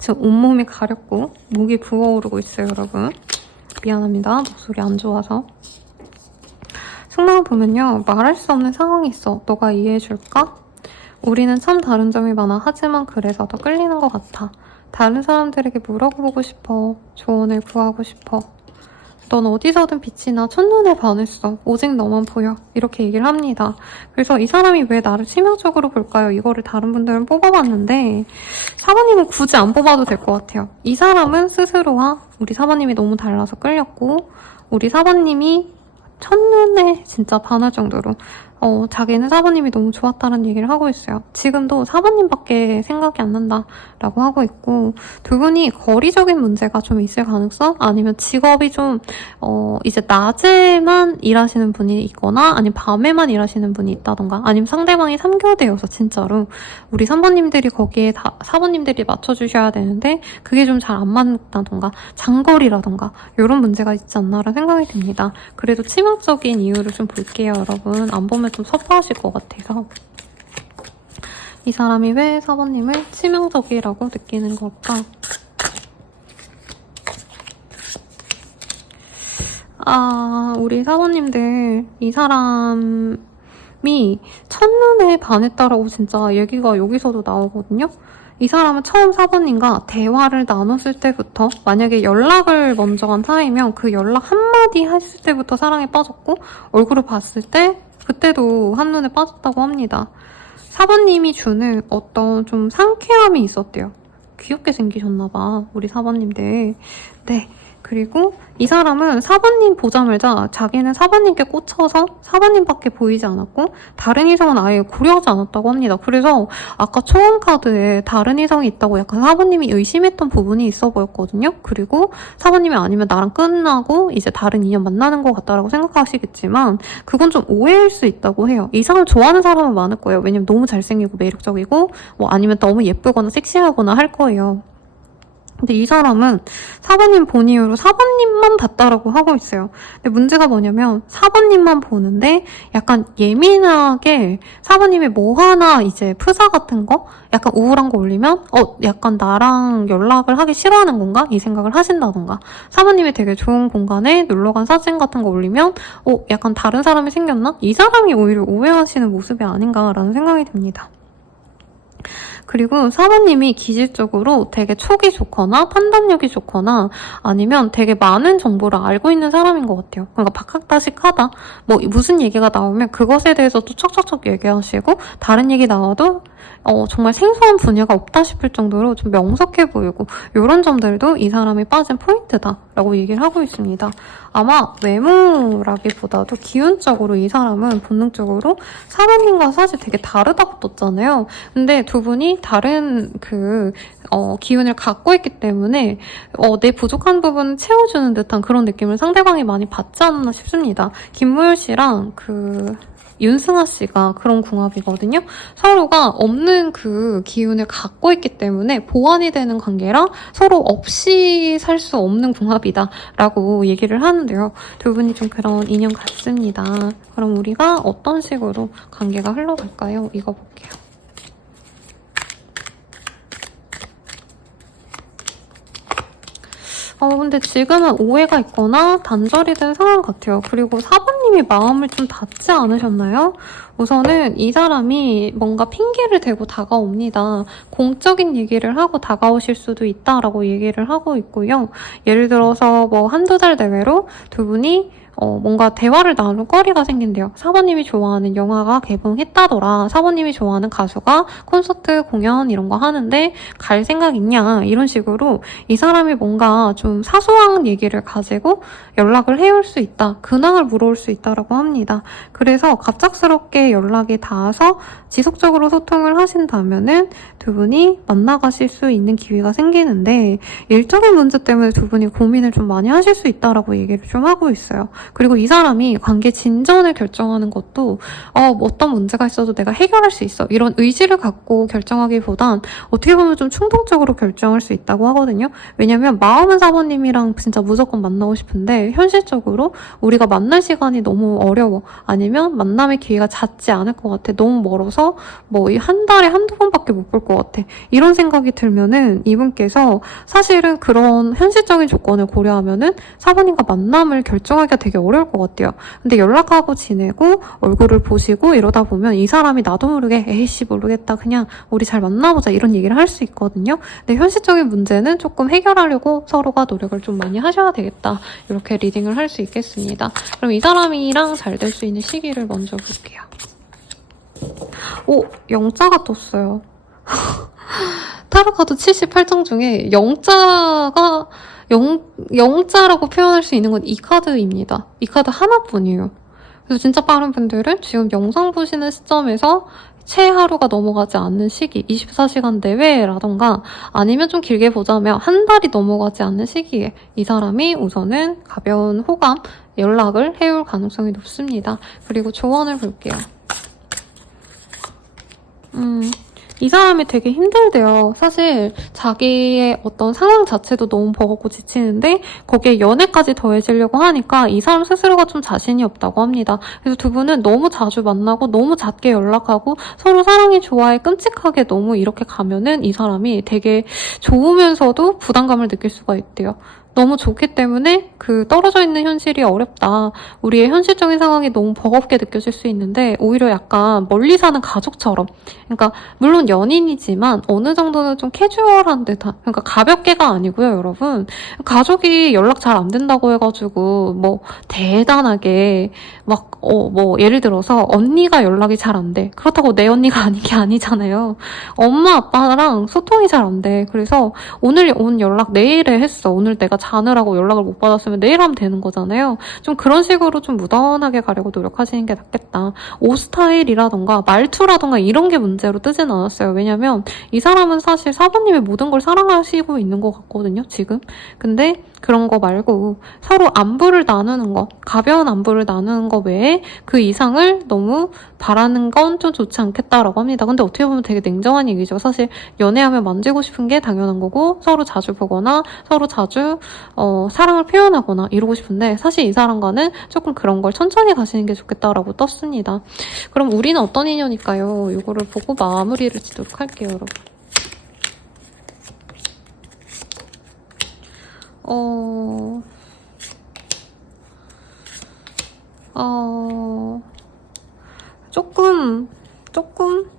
지금 온몸이 가렵고 목이 부어오르고 있어요, 여러분. 미안합니다. 목소리 안 좋아서. 속마음 보면요. 말할 수 없는 상황이 있어. 너가 이해해줄까? 우리는 참 다른 점이 많아. 하지만 그래서 더 끌리는 것 같아. 다른 사람들에게 물어보고 싶어. 조언을 구하고 싶어. 넌 어디서든 빛이 나. 첫눈에 반했어. 오직 너만 보여. 이렇게 얘기를 합니다. 그래서 이 사람이 왜 나를 치명적으로 볼까요? 이거를 다른 분들은 뽑아봤는데 사모님은 굳이 안 뽑아도 될 것 같아요. 이 사람은 스스로와 우리 사모님이 너무 달라서 끌렸고 우리 사모님이 첫눈에 진짜 반할 정도로 자기는 사모님이 너무 좋았다는 얘기를 하고 있어요. 지금도 사모님밖에 생각이 안 난다라고 하고 있고 두 분이 거리적인 문제가 좀 있을 가능성? 아니면 직업이 좀 이제 낮에만 일하시는 분이 있거나 아니면 밤에만 일하시는 분이 있다던가 아니면 상대방이 3교대여서 진짜로 우리 사모님들이 거기에 사모님들이 맞춰주셔야 되는데 그게 좀 잘 안 맞다던가 장거리라던가 이런 문제가 있지 않나라는 생각이 듭니다. 그래도 치명적인 이유를 좀 볼게요, 여러분. 안 보면 좀 섭하실 것 같아서. 이 사람이 왜 사모님을 치명적이라고 느끼는 걸까? 우리 사모님들, 이 사람이 첫눈에 반했다라고 진짜 얘기가 여기서도 나오거든요. 이 사람은 처음 사모님과 대화를 나눴을 때부터 만약에 연락을 먼저 한 사이면 그 연락 한마디 했을 때부터 사랑에 빠졌고 얼굴을 봤을 때 그때도 한눈에 빠졌다고 합니다. 사모님이 주는 어떤 좀 상쾌함이 있었대요. 귀엽게 생기셨나봐, 우리 사모님들. 네. 그리고 이 사람은 사모님 보자마자 자기는 사모님께 꽂혀서 사모님밖에 보이지 않았고 다른 이성은 아예 고려하지 않았다고 합니다. 그래서 아까 초원 카드에 다른 이성이 있다고 약간 사모님이 의심했던 부분이 있어 보였거든요. 그리고 사모님이 아니면 나랑 끝나고 이제 다른 인연 만나는 것 같다라고 생각하시겠지만 그건 좀 오해일 수 있다고 해요. 이 사람 좋아하는 사람은 많을 거예요. 왜냐면 너무 잘생기고 매력적이고 뭐 아니면 너무 예쁘거나 섹시하거나 할 거예요. 근데 이 사람은 사모님 본 이후로 사모님만 봤다라고 하고 있어요. 근데 문제가 뭐냐면 사모님만 보는데 약간 예민하게 사모님이 뭐 하나 이제 프사 같은 거 약간 우울한 거 올리면 약간 나랑 연락을 하기 싫어하는 건가? 이 생각을 하신다던가 사모님이 되게 좋은 공간에 놀러간 사진 같은 거 올리면 약간 다른 사람이 생겼나? 이 사람이 오히려 오해하시는 모습이 아닌가라는 생각이 듭니다. 그리고 사모님이 기질적으로 되게 촉이 좋거나 판단력이 좋거나 아니면 되게 많은 정보를 알고 있는 사람인 것 같아요. 그러니까 박학다식하다. 뭐 무슨 얘기가 나오면 그것에 대해서도 척척척 얘기하시고 다른 얘기 나와도 정말 생소한 분야가 없다 싶을 정도로 좀 명석해 보이고 이런 점들도 이 사람이 빠진 포인트다라고 얘기를 하고 있습니다. 아마 외모라기보다도 기운적으로 이 사람은 본능적으로 사모님과 사실 되게 다르다고 떴잖아요. 근데 두 분이 다른 기운을 갖고 있기 때문에 내 부족한 부분을 채워주는 듯한 그런 느낌을 상대방이 많이 받지 않나 싶습니다. 김무율 씨랑 윤승아 씨가 그런 궁합이거든요. 서로가 없는 그 기운을 갖고 있기 때문에 보완이 되는 관계라 서로 없이 살 수 없는 궁합이다 라고 얘기를 하는데요. 두 분이 좀 그런 인연 같습니다. 그럼 우리가 어떤 식으로 관계가 흘러갈까요? 이거 볼게요. 근데 지금은 오해가 있거나 단절이 된 상황 같아요. 그리고 사부님이 마음을 좀 닫지 않으셨나요? 우선은 이 사람이 뭔가 핑계를 대고 다가옵니다. 공적인 얘기를 하고 다가오실 수도 있다라고 얘기를 하고 있고요. 예를 들어서 뭐 한두 달 내외로 두 분이 뭔가 대화를 나눌 거리가 생긴대요. 사모님이 좋아하는 영화가 개봉했다더라. 사모님이 좋아하는 가수가 콘서트 공연 이런 거 하는데 갈 생각 있냐 이런 식으로 이 사람이 뭔가 좀 사소한 얘기를 가지고 연락을 해올 수 있다. 근황을 물어올 수 있다고 합니다. 그래서 갑작스럽게 연락이 닿아서 지속적으로 소통을 하신다면은 두 분이 만나가실 수 있는 기회가 생기는데 일적인 문제 때문에 두 분이 고민을 좀 많이 하실 수 있다라고 얘기를 좀 하고 있어요. 그리고 이 사람이 관계 진전을 결정하는 것도 어떤 문제가 있어도 내가 해결할 수 있어 이런 의지를 갖고 결정하기보단 어떻게 보면 좀 충동적으로 결정할 수 있다고 하거든요. 왜냐면 마음은 사모님이랑 진짜 무조건 만나고 싶은데 현실적으로 우리가 만날 시간이 너무 어려워. 아니면 만남의 기회가 닿지 않을 것 같아. 너무 멀어서 뭐 한 달에 한두 번밖에 못 볼 것 같아. 이런 생각이 들면은 이분께서 사실은 그런 현실적인 조건을 고려하면은 사모님과 만남을 결정하기가 되게 어려울 것 같아요. 근데 연락하고 지내고 얼굴을 보시고 이러다 보면 이 사람이 나도 모르게 에이씨 모르겠다 그냥 우리 잘 만나보자 이런 얘기를 할 수 있거든요. 근데 현실적인 문제는 조금 해결하려고 서로가 노력을 좀 많이 하셔야 되겠다. 이렇게 리딩을 할 수 있겠습니다. 그럼 이 사람이랑 잘 될 수 있는 시기를 먼저 볼게요. 오, 영자가 떴어요. 타로카드 78장 중에 영자라고 표현할 수 있는 건 이 카드입니다. 이 카드 하나뿐이에요. 그래서 진짜 빠른 분들은 지금 영상 보시는 시점에서 채 하루가 넘어가지 않는 시기, 24시간 내외라던가 아니면 좀 길게 보자면 한 달이 넘어가지 않는 시기에 이 사람이 우선은 가벼운 호감, 연락을 해올 가능성이 높습니다. 그리고 조언을 볼게요. 이 사람이 되게 힘들대요. 사실 자기의 어떤 상황 자체도 너무 버겁고 지치는데 거기에 연애까지 더해지려고 하니까 이 사람 스스로가 좀 자신이 없다고 합니다. 그래서 두 분은 너무 자주 만나고 너무 잦게 연락하고 서로 사랑이 좋아해 끔찍하게 너무 이렇게 가면은 이 사람이 되게 좋으면서도 부담감을 느낄 수가 있대요. 너무 좋기 때문에 그 떨어져 있는 현실이 어렵다. 우리의 현실적인 상황이 너무 버겁게 느껴질 수 있는데 오히려 약간 멀리 사는 가족처럼. 그러니까 물론 연인이지만 어느 정도는 좀 캐주얼한 듯한. 그러니까 가볍게가 아니고요, 여러분. 가족이 연락 잘 안 된다고 해가지고 뭐 대단하게 막 뭐 예를 들어서 언니가 연락이 잘 안 돼. 그렇다고 내 언니가 아닌 게 아니잖아요. 엄마 아빠랑 소통이 잘 안 돼. 그래서 오늘 온 연락 내일에 했어. 오늘 내가 자느라고 연락을 못 받았으면 내일 하면 되는 거잖아요. 좀 그런 식으로 좀 무던하게 가려고 노력하시는 게 낫겠다. 옷 스타일이라던가 말투라던가 이런 게 문제로 뜨진 않았어요. 왜냐면 이 사람은 사실 사부님의 모든 걸 사랑하시고 있는 것 같거든요, 지금. 근데 그런 거 말고 서로 안부를 나누는 거, 가벼운 안부를 나누는 거 외에 그 이상을 너무 바라는 건 좀 좋지 않겠다라고 합니다. 근데 어떻게 보면 되게 냉정한 얘기죠. 사실 연애하면 만지고 싶은 게 당연한 거고 서로 자주 보거나 서로 자주 사랑을 표현하거나 이러고 싶은데 사실 이 사람과는 조금 그런 걸 천천히 가시는 게 좋겠다라고 떴습니다. 그럼 우리는 어떤 인연일까요? 이거를 보고 마무리를 짓도록 할게요, 여러분. 조금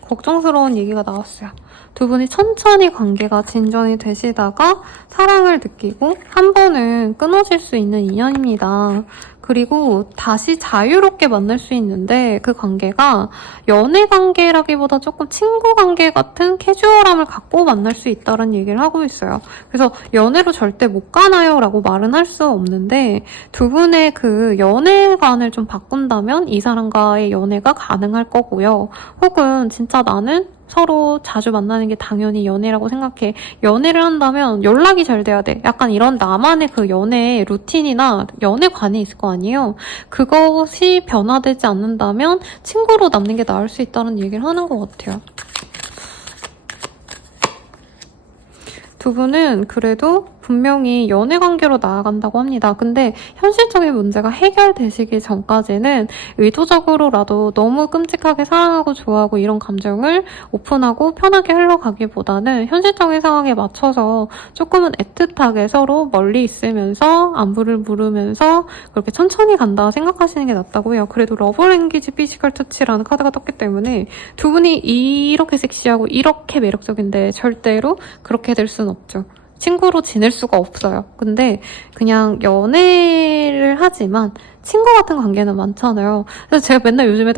걱정스러운 얘기가 나왔어요. 두 분이 천천히 관계가 진전이 되시다가 사랑을 느끼고 한 번은 끊어질 수 있는 인연입니다. 그리고 다시 자유롭게 만날 수 있는데 그 관계가 연애 관계라기보다 조금 친구 관계 같은 캐주얼함을 갖고 만날 수 있다는 얘기를 하고 있어요. 그래서 연애로 절대 못 가나요? 라고 말은 할 수 없는데 두 분의 그 연애관을 좀 바꾼다면 이 사람과의 연애가 가능할 거고요. 혹은 진짜 나는 서로 자주 만나는 게 당연히 연애라고 생각해. 연애를 한다면 연락이 잘 돼야 돼. 약간 이런 나만의 그 연애 루틴이나 연애관이 있을 거 아니에요. 그것이 변화되지 않는다면 친구로 남는 게 나을 수 있다는 얘기를 하는 것 같아요. 두 분은 그래도 분명히 연애 관계로 나아간다고 합니다. 근데 현실적인 문제가 해결되시기 전까지는 의도적으로라도 너무 끔찍하게 사랑하고 좋아하고 이런 감정을 오픈하고 편하게 흘러가기보다는 현실적인 상황에 맞춰서 조금은 애틋하게 서로 멀리 있으면서 안부를 물으면서 그렇게 천천히 간다 생각하시는 게 낫다고 해요. 그래도 러브랭귀지 피지컬 터치라는 카드가 떴기 때문에 두 분이 이렇게 섹시하고 이렇게 매력적인데 절대로 그렇게 될 수는 없죠. 친구로 지낼 수가 없어요. 근데 그냥 연애를 하지만 친구 같은 관계는 많잖아요. 그래서 제가 맨날 요즘에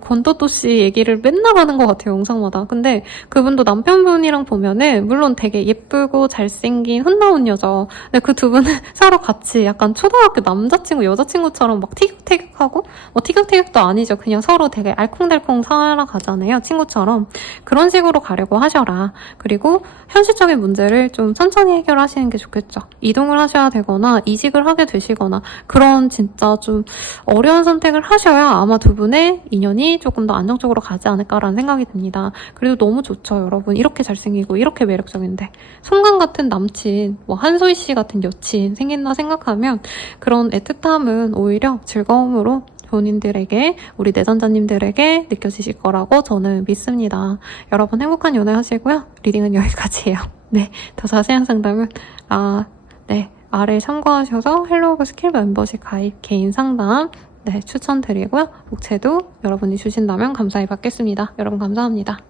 권도도 씨 얘기를 맨날 하는 것 같아요, 영상마다. 근데 그분도 남편분이랑 보면은 물론 되게 예쁘고 잘생긴 훈나온 여자. 근데 그 두 분은 서로 같이 약간 초등학교 남자친구, 여자친구처럼 막 티격태격하고 뭐 티격태격도 아니죠. 그냥 서로 되게 알콩달콩 살아가잖아요, 친구처럼. 그런 식으로 가려고 하셔라. 그리고 현실적인 문제를 좀 천천히 해결하시는 게 좋겠죠. 이동을 하셔야 되거나 이직을 하게 되시거나 그런 진짜 좀 어려운 선택을 하셔야 아마 두 분의 인연이 조금 더 안정적으로 가지 않을까라는 생각이 듭니다. 그래도 너무 좋죠, 여러분. 이렇게 잘생기고 이렇게 매력적인데 송강 같은 남친, 뭐 한소희 씨 같은 여친 생긴다 생각하면 그런 애틋함은 오히려 즐거움으로 본인들에게, 우리 내전자님들에게 느껴지실 거라고 저는 믿습니다. 여러분 행복한 연애 하시고요. 리딩은 여기까지예요. 네, 더 자세한 상담은 아래 참고하셔서 헬로우브 스킬 멤버십 가입 개인 상담 추천드리고요. 복채도 여러분이 주신다면 감사히 받겠습니다. 여러분 감사합니다.